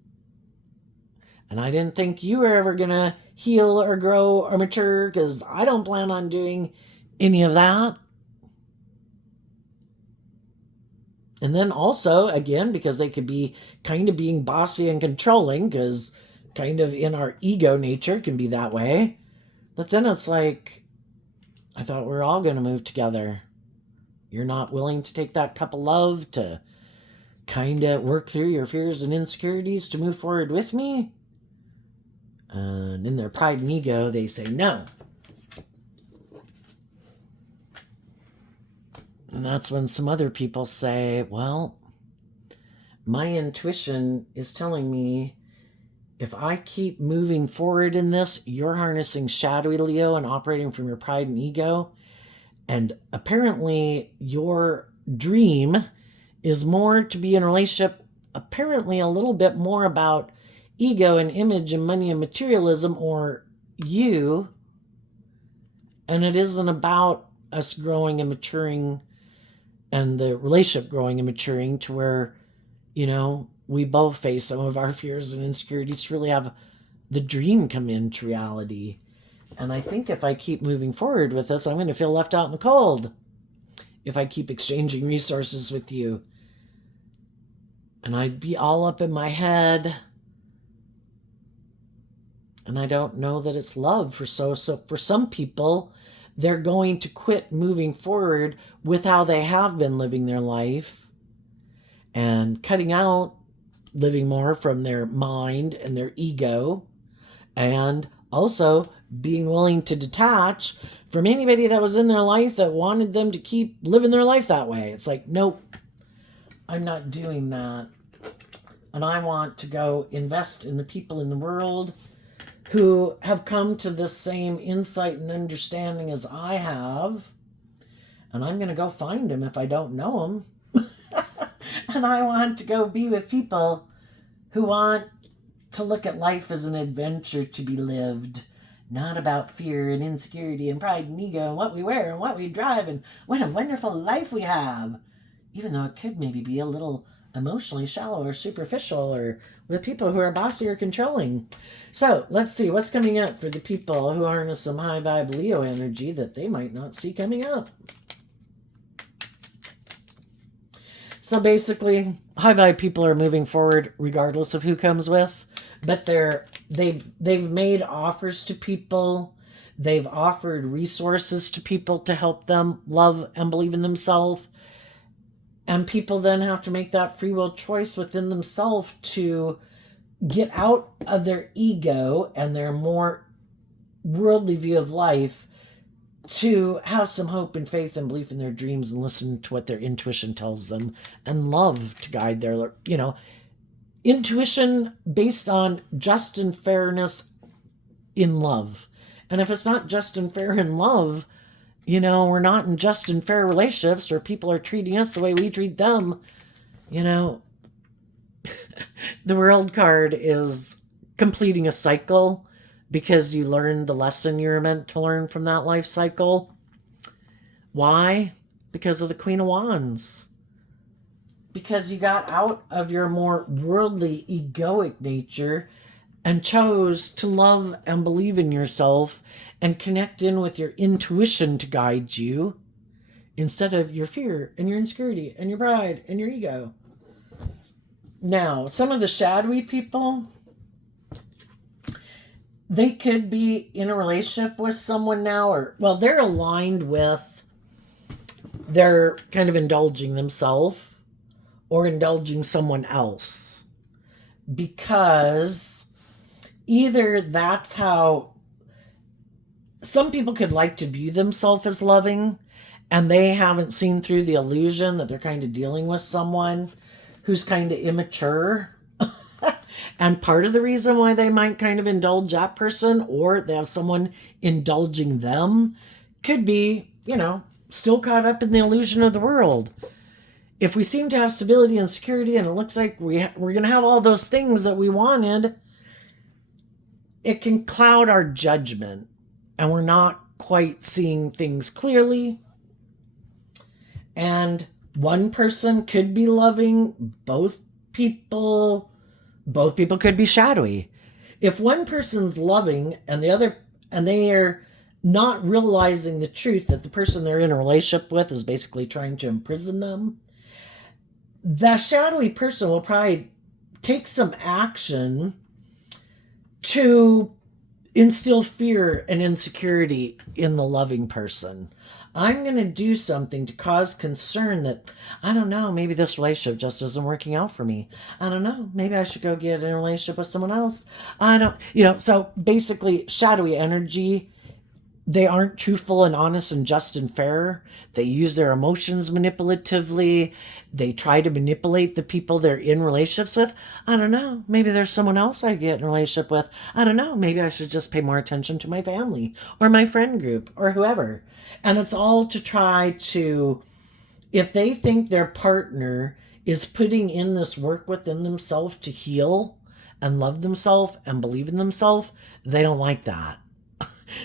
And I didn't think you were ever going to heal or grow or mature, because I don't plan on doing any of that. And then also, again, because they could be kind of being bossy and controlling, because kind of in our ego nature can be that way. But then it's like, I thought we were all going to move together. You're not willing to take that cup of love to kind of work through your fears and insecurities to move forward with me? And in their pride and ego, they say no. And that's when some other people say, well, my intuition is telling me if I keep moving forward in this, you're harnessing shadowy Leo and operating from your pride and ego. And apparently your dream is more to be in a relationship, apparently a little bit more about ego and image and money and materialism, or you. And it isn't about us growing and maturing and the relationship growing and maturing to where, we both face some of our fears and insecurities to really have the dream come into reality. And I think if I keep moving forward with this, I'm going to feel left out in the cold if I keep exchanging resources with you. And I'd be all up in my head. And I don't know that it's love so for some people, they're going to quit moving forward with how they have been living their life and cutting out living more from their mind and their ego, and also being willing to detach from anybody that was in their life that wanted them to keep living their life that way. It's like, nope, I'm not doing that. And I want to go invest in the people in the world who have come to this same insight and understanding as I have. And I'm going to go find them if I don't know them. And I want to go be with people who want to look at life as an adventure to be lived, not about fear and insecurity and pride and ego and what we wear and what we drive and what a wonderful life we have. Even though it could maybe be a little emotionally shallow or superficial, or with people who are bossy or controlling. So let's see what's coming up for the people who harness some high vibe Leo energy that they might not see coming up. So basically, high vibe people are moving forward regardless of who comes with, but they've made offers to people. They've offered resources to people to help them love and believe in themselves. And people then have to make that free will choice within themselves to get out of their ego and their more worldly view of life to have some hope and faith and belief in their dreams and listen to what their intuition tells them and love to guide their, intuition based on just and fairness in love. And if it's not just and fair in love, we're not in just and fair relationships, or people are treating us the way we treat them. The World card is completing a cycle because you learned the lesson you were meant to learn from that life cycle. Why? Because of the Queen of Wands. Because you got out of your more worldly, egoic nature and chose to love and believe in yourself and connect in with your intuition to guide you instead of your fear and your insecurity and your pride and your ego. Now, some of the shadowy people, they could be in a relationship with someone now, or, they're aligned with, they're kind of indulging themselves or indulging someone else, because either that's how some people could like to view themselves as loving, and they haven't seen through the illusion that they're kind of dealing with someone who's kind of immature And part of the reason why they might kind of indulge that person, or they have someone indulging them, could be, still caught up in the illusion of the world. If we seem to have stability and security, and it looks like we're going to have all those things that we wanted, it can cloud our judgment, and we're not quite seeing things clearly. And one person could be loving, both people could be shadowy. If one person's loving and they are not realizing the truth that the person they're in a relationship with is basically trying to imprison them, the shadowy person will probably take some action to instill fear and insecurity in the loving person. I'm going to do something to cause concern that, I don't know, maybe this relationship just isn't working out for me. I don't know, maybe I should go get in a relationship with someone else. So basically, shadowy energy, they aren't truthful and honest and just and fair. They use their emotions manipulatively. They try to manipulate the people they're in relationships with. I don't know. Maybe there's someone else I get in a relationship with. I don't know. Maybe I should just pay more attention to my family or my friend group or whoever. And it's all to try to, if they think their partner is putting in this work within themselves to heal and love themselves and believe in themselves, they don't like that.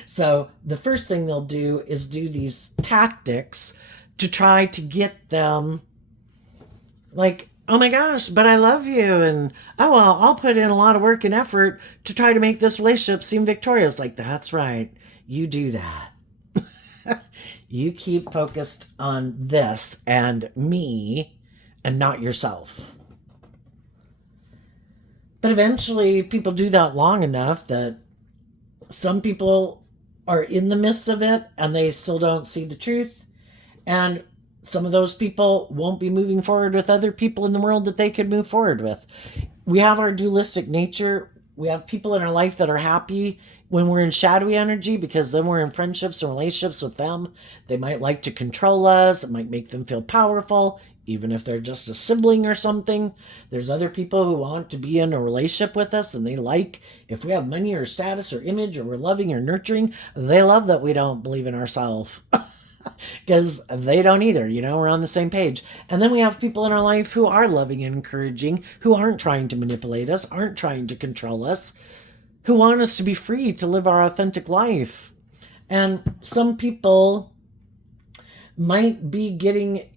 So the first thing they'll do is do these tactics to try to get them like, oh my gosh, but I love you. And, oh, well, I'll put in a lot of work and effort to try to make this relationship seem victorious. Like, that's right. You do that. You keep focused on this and me and not yourself. But eventually people do that long enough that some people are in the midst of it and they still don't see the truth. And some of those people won't be moving forward with other people in the world that they could move forward with. We have our dualistic nature. We have people in our life that are happy when we're in shadowy energy, because then we're in friendships and relationships with them. They might like to control us. It might make them feel powerful, even if they're just a sibling or something. There's other people who want to be in a relationship with us, and they like, if we have money or status or image, or we're loving or nurturing, they love that we don't believe in ourselves. Because they don't either, we're on the same page. And then we have people in our life who are loving and encouraging, who aren't trying to manipulate us, aren't trying to control us, who want us to be free to live our authentic life. And some people might be getting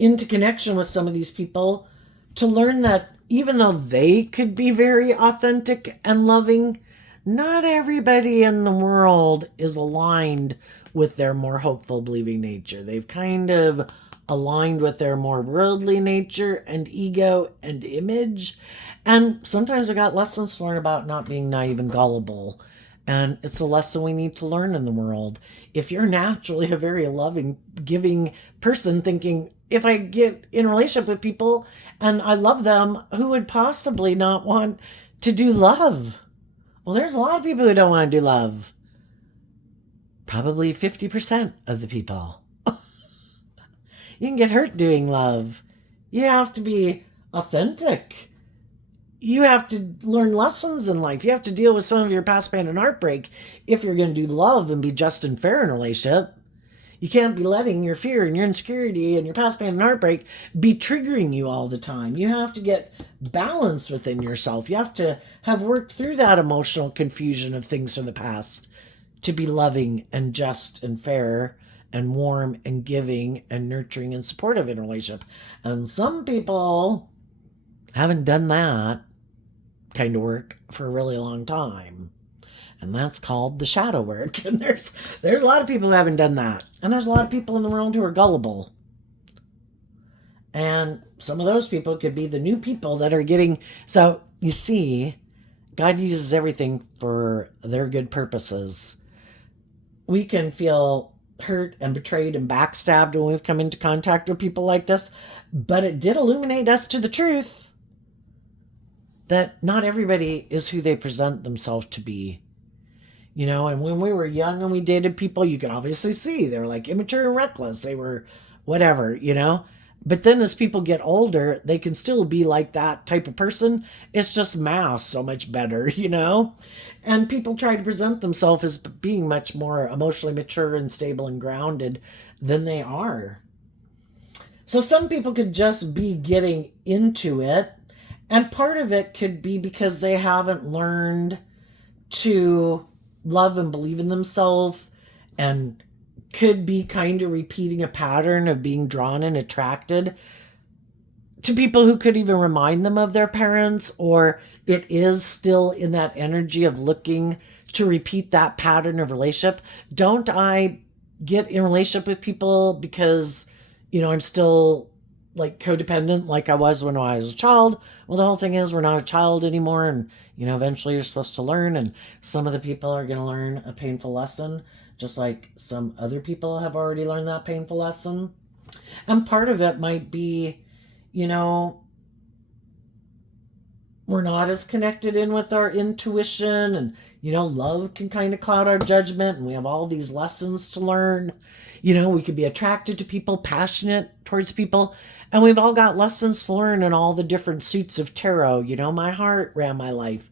into connection with some of these people to learn that even though they could be very authentic and loving, not everybody in the world is aligned with their more hopeful, believing nature. They've kind of aligned with their more worldly nature and ego and image. And sometimes we got lessons to learn about not being naive and gullible. And it's a lesson we need to learn in the world. If you're naturally a very loving, giving person, thinking, if I get in a relationship with people and I love them, who would possibly not want to do love? Well, there's a lot of people who don't want to do love. Probably 50% of the people. You can get hurt doing love. You have to be authentic. You have to learn lessons in life. You have to deal with some of your past pain and heartbreak if you're going to do love and be just and fair in a relationship. You can't be letting your fear and your insecurity and your past pain and heartbreak be triggering you all the time. You have to get balance within yourself. You have to have worked through that emotional confusion of things from the past to be loving and just and fair and warm and giving and nurturing and supportive in a relationship. And some people haven't done that kind of work for a really long time. And that's called the shadow work. And there's a lot of people who haven't done that. And there's a lot of people in the world who are gullible. And some of those people could be the new people that are getting... So, you see, God uses everything for their good purposes. We can feel hurt and betrayed and backstabbed when we've come into contact with people like this. But it did illuminate us to the truth that not everybody is who they present themselves to be. And when we were young and we dated people, you could obviously see they were like immature and reckless. They were whatever, But then as people get older, they can still be like that type of person. It's just masked so much better, you know? And people try to present themselves as being much more emotionally mature and stable and grounded than they are. So some people could just be getting into it. And part of it could be because they haven't learned to love and believe in themselves, and could be kind of repeating a pattern of being drawn and attracted to people who could even remind them of their parents, or it is still in that energy of looking to repeat that pattern of relationship. Don't I get in relationship with people because, I'm still like codependent like I was when I was a child? Well, the whole thing is we're not a child anymore, and eventually you're supposed to learn, and some of the people are going to learn a painful lesson, just like some other people have already learned that painful lesson. And part of it might be, we're not as connected in with our intuition, and love can kind of cloud our judgment, and we have all these lessons to learn. We could be attracted to people, passionate towards people, and we've all got lessons to learn in all the different suits of tarot. My heart ran my life,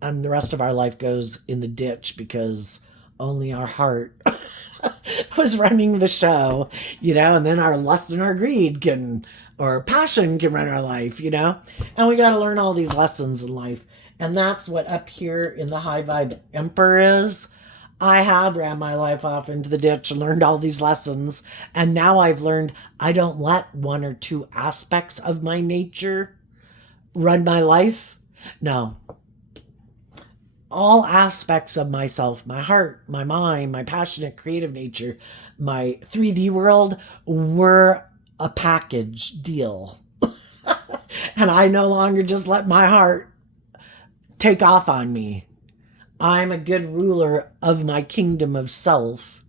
and the rest of our life goes in the ditch because only our heart was running the show, and then our lust and our greed or passion can run our life, and we got to learn all these lessons in life. And that's what up here in the High Vibe Emperor is. I have ran my life off into the ditch and learned all these lessons. And now I've learned I don't let one or two aspects of my nature run my life. No. All aspects of myself, my heart, my mind, my passionate creative nature, my 3D world, were a package deal. And I no longer just let my heart take off on me. I'm a good ruler of my kingdom of self.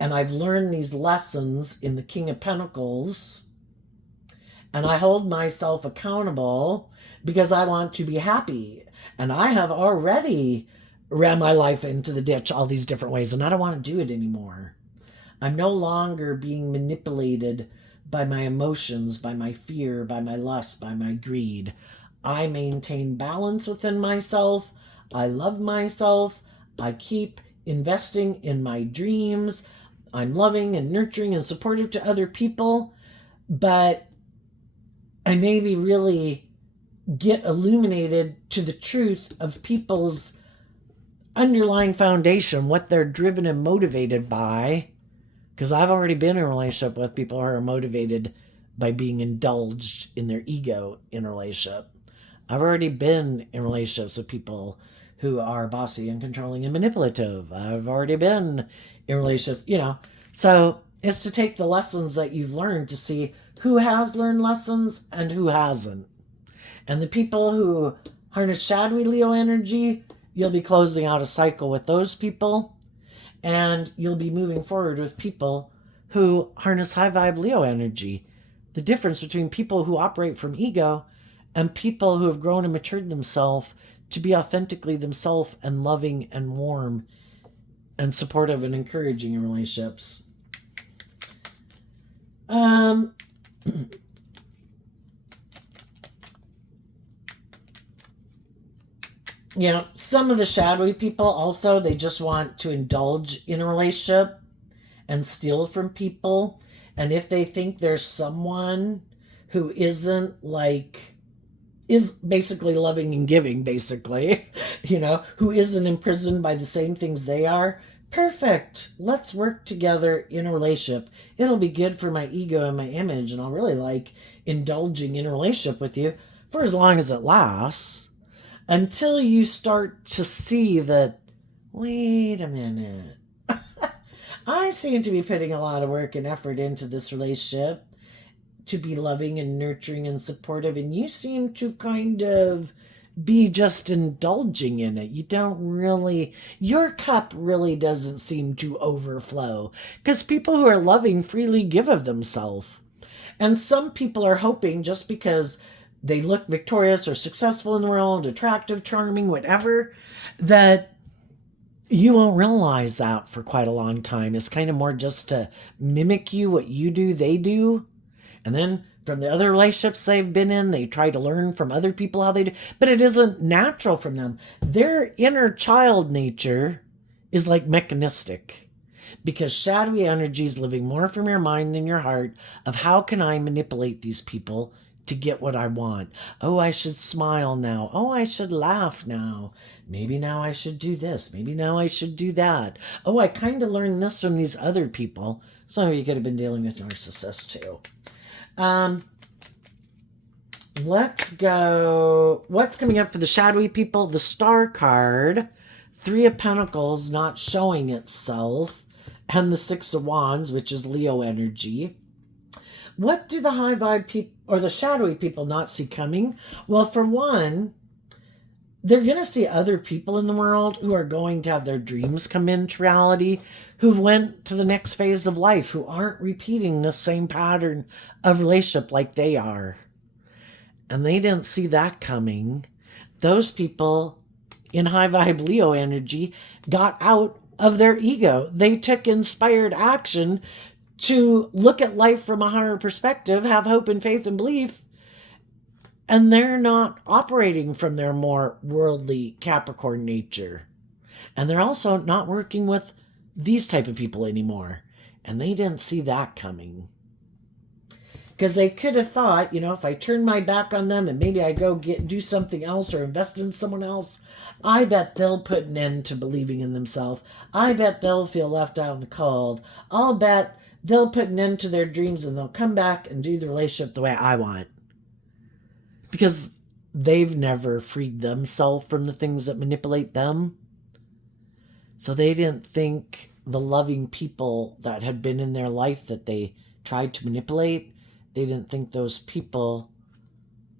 And I've learned these lessons in the King of Pentacles. And I hold myself accountable because I want to be happy. And I have already ran my life into the ditch all these different ways, and I don't want to do it anymore. I'm no longer being manipulated by my emotions, by my fear, by my lust, by my greed. I maintain balance within myself. I love myself. I keep investing in my dreams. I'm loving and nurturing and supportive to other people. But I maybe really get illuminated to the truth of people's underlying foundation, what they're driven and motivated by. Because I've already been in a relationship with people who are motivated by being indulged in their ego in a relationship. I've already been in relationships with people who are bossy and controlling and manipulative. I've already been in relationships, So it's to take the lessons that you've learned to see who has learned lessons and who hasn't. And the people who harness shadowy Leo energy, you'll be closing out a cycle with those people. And you'll be moving forward with people who harness high vibe Leo energy. The difference between people who operate from ego and people who have grown and matured themselves to be authentically themselves and loving and warm and supportive and encouraging in relationships. Some of the shadowy people also, they just want to indulge in a relationship and steal from people. And if they think there's someone who is basically loving and giving, basically, who isn't imprisoned by the same things they are, perfect. Let's work together in a relationship. It'll be good for my ego and my image, and I'll really like indulging in a relationship with you for as long as it lasts. Until you start to see that, wait a minute, I seem to be putting a lot of work and effort into this relationship to be loving and nurturing and supportive, and you seem to kind of be just indulging in it. You don't really, your cup really doesn't seem to overflow, because people who are loving freely give of themselves. And some people are hoping just because they look victorious or successful in the world, attractive, charming, whatever, that you won't realize that for quite a long time. It's kind of more just to mimic you, what you do, they do. And then from the other relationships they've been in, they try to learn from other people how they do. But it isn't natural from them. Their inner child nature is like mechanistic. Because shadowy energy is living more from your mind than your heart of how can I manipulate these people to get what I want. Oh, I should smile now. Oh, I should laugh now. Maybe now I should do this. Maybe now I should do that. Oh, I kind of learned this from these other people. Some of you could have been dealing with narcissists too. Let's go. What's coming up for the shadowy people? The Star card, 3 of Pentacles not showing itself, and the 6 of Wands, which is Leo energy. What do the high vibe people or the shadowy people not see coming? Well, for one, they're going to see other people in the world who are going to have their dreams come into reality, who went to the next phase of life, who aren't repeating the same pattern of relationship like they are. And they didn't see that coming. Those people in high vibe Leo energy got out of their ego. They took inspired action to look at life from a higher perspective, have hope and faith and belief, and they're not operating from their more worldly Capricorn nature. And they're also not working with these type of people anymore. And they didn't see that coming. Because they could have thought, if I turn my back on them and maybe I go do something else or invest in someone else, I bet they'll put an end to believing in themselves. I bet they'll feel left out in the cold. I'll bet they'll put an end to their dreams and they'll come back and do the relationship the way I want. Because they've never freed themselves from the things that manipulate them. So they didn't think the loving people that had been in their life that they tried to manipulate, they didn't think those people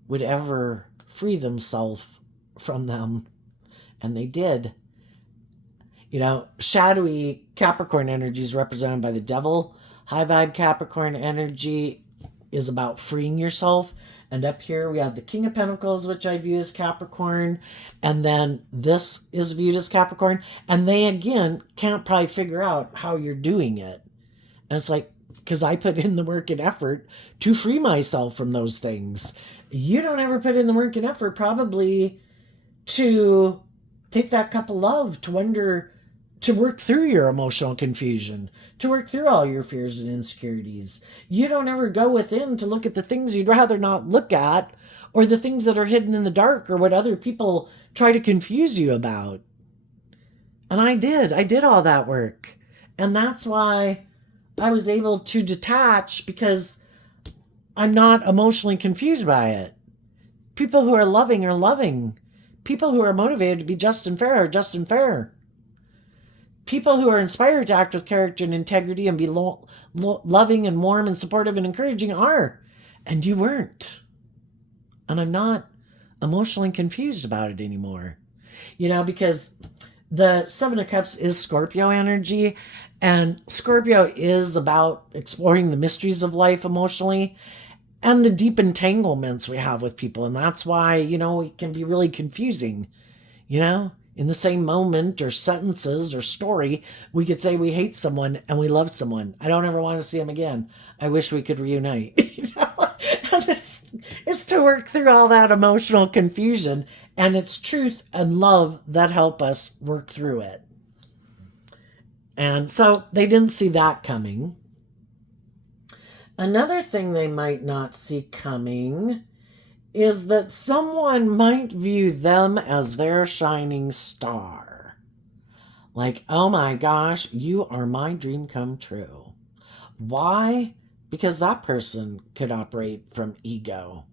would ever free themselves from them. And they did. Shadowy Capricorn energy is represented by the devil. High vibe Capricorn energy is about freeing yourself. And up here we have the King of Pentacles, which I view as Capricorn. And then this is viewed as Capricorn. And they, again, can't probably figure out how you're doing it. And it's like, because I put in the work and effort to free myself from those things. You don't ever put in the work and effort probably to take that cup of love, to wonder, to work through your emotional confusion, to work through all your fears and insecurities. You don't ever go within to look at the things you'd rather not look at, or the things that are hidden in the dark, or what other people try to confuse you about. And I did all that work. And that's why I was able to detach, because I'm not emotionally confused by it. People who are loving. People who are motivated to be just and fair are just and fair. People who are inspired to act with character and integrity and be loving and warm and supportive and encouraging are. And you weren't. And I'm not emotionally confused about it anymore. Because the 7 of Cups is Scorpio energy. And Scorpio is about exploring the mysteries of life emotionally and the deep entanglements we have with people. And that's why, it can be really confusing, In the same moment or sentences or story, we could say we hate someone and we love someone. I don't ever want to see them again. I wish we could reunite. And it's to work through all that emotional confusion. And it's truth and love that help us work through it. And so they didn't see that coming. Another thing they might not see coming is that someone might view them as their shining star. Like, oh my gosh, you are my dream come true. Why? Because that person could operate from ego.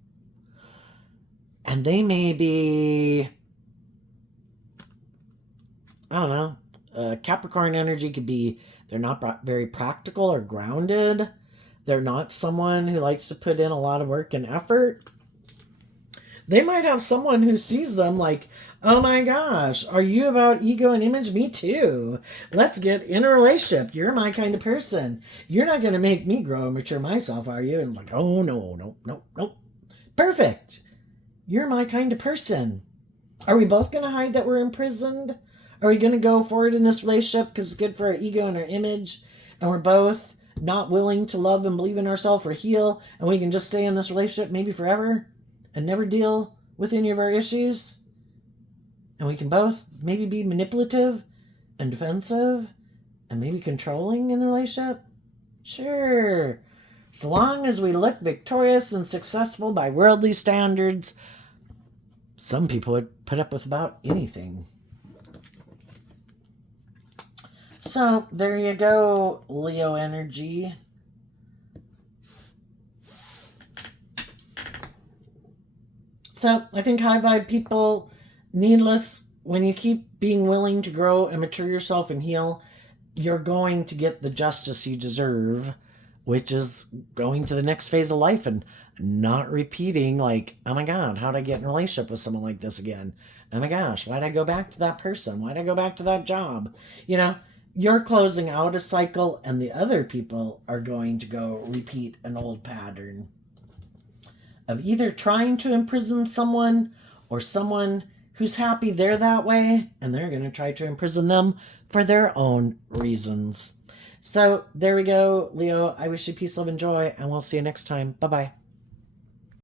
And they may be, I don't know, Capricorn energy could be, they're not very practical or grounded. They're not someone who likes to put in a lot of work and effort. They might have someone who sees them like, oh my gosh, are you about ego and image? Me too. Let's get in a relationship. You're my kind of person. You're not going to make me grow and mature myself, are you? And it's like, oh no. Perfect. You're my kind of person. Are we both going to hide that we're imprisoned? Are we going to go forward in this relationship because it's good for our ego and our image? And we're both not willing to love and believe in ourselves or heal, and we can just stay in this relationship maybe forever and never deal with any of our issues. And we can both maybe be manipulative and defensive and maybe controlling in the relationship. Sure. So long as we look victorious and successful by worldly standards, some people would put up with about anything. So there you go, Leo energy. So I think high vibe people, needless, when you keep being willing to grow and mature yourself and heal, you're going to get the justice you deserve, which is going to the next phase of life and not repeating like, oh my God, how'd I get in a relationship with someone like this again? Oh my gosh, why'd I go back to that person? Why'd I go back to that job? You know, you're closing out a cycle and the other people are going to go repeat an old pattern of either trying to imprison someone or someone who's happy they're that way and they're going to try to imprison them for their own reasons. So there we go, Leo. I wish you peace, love, and joy, and we'll see you next time. Bye-bye.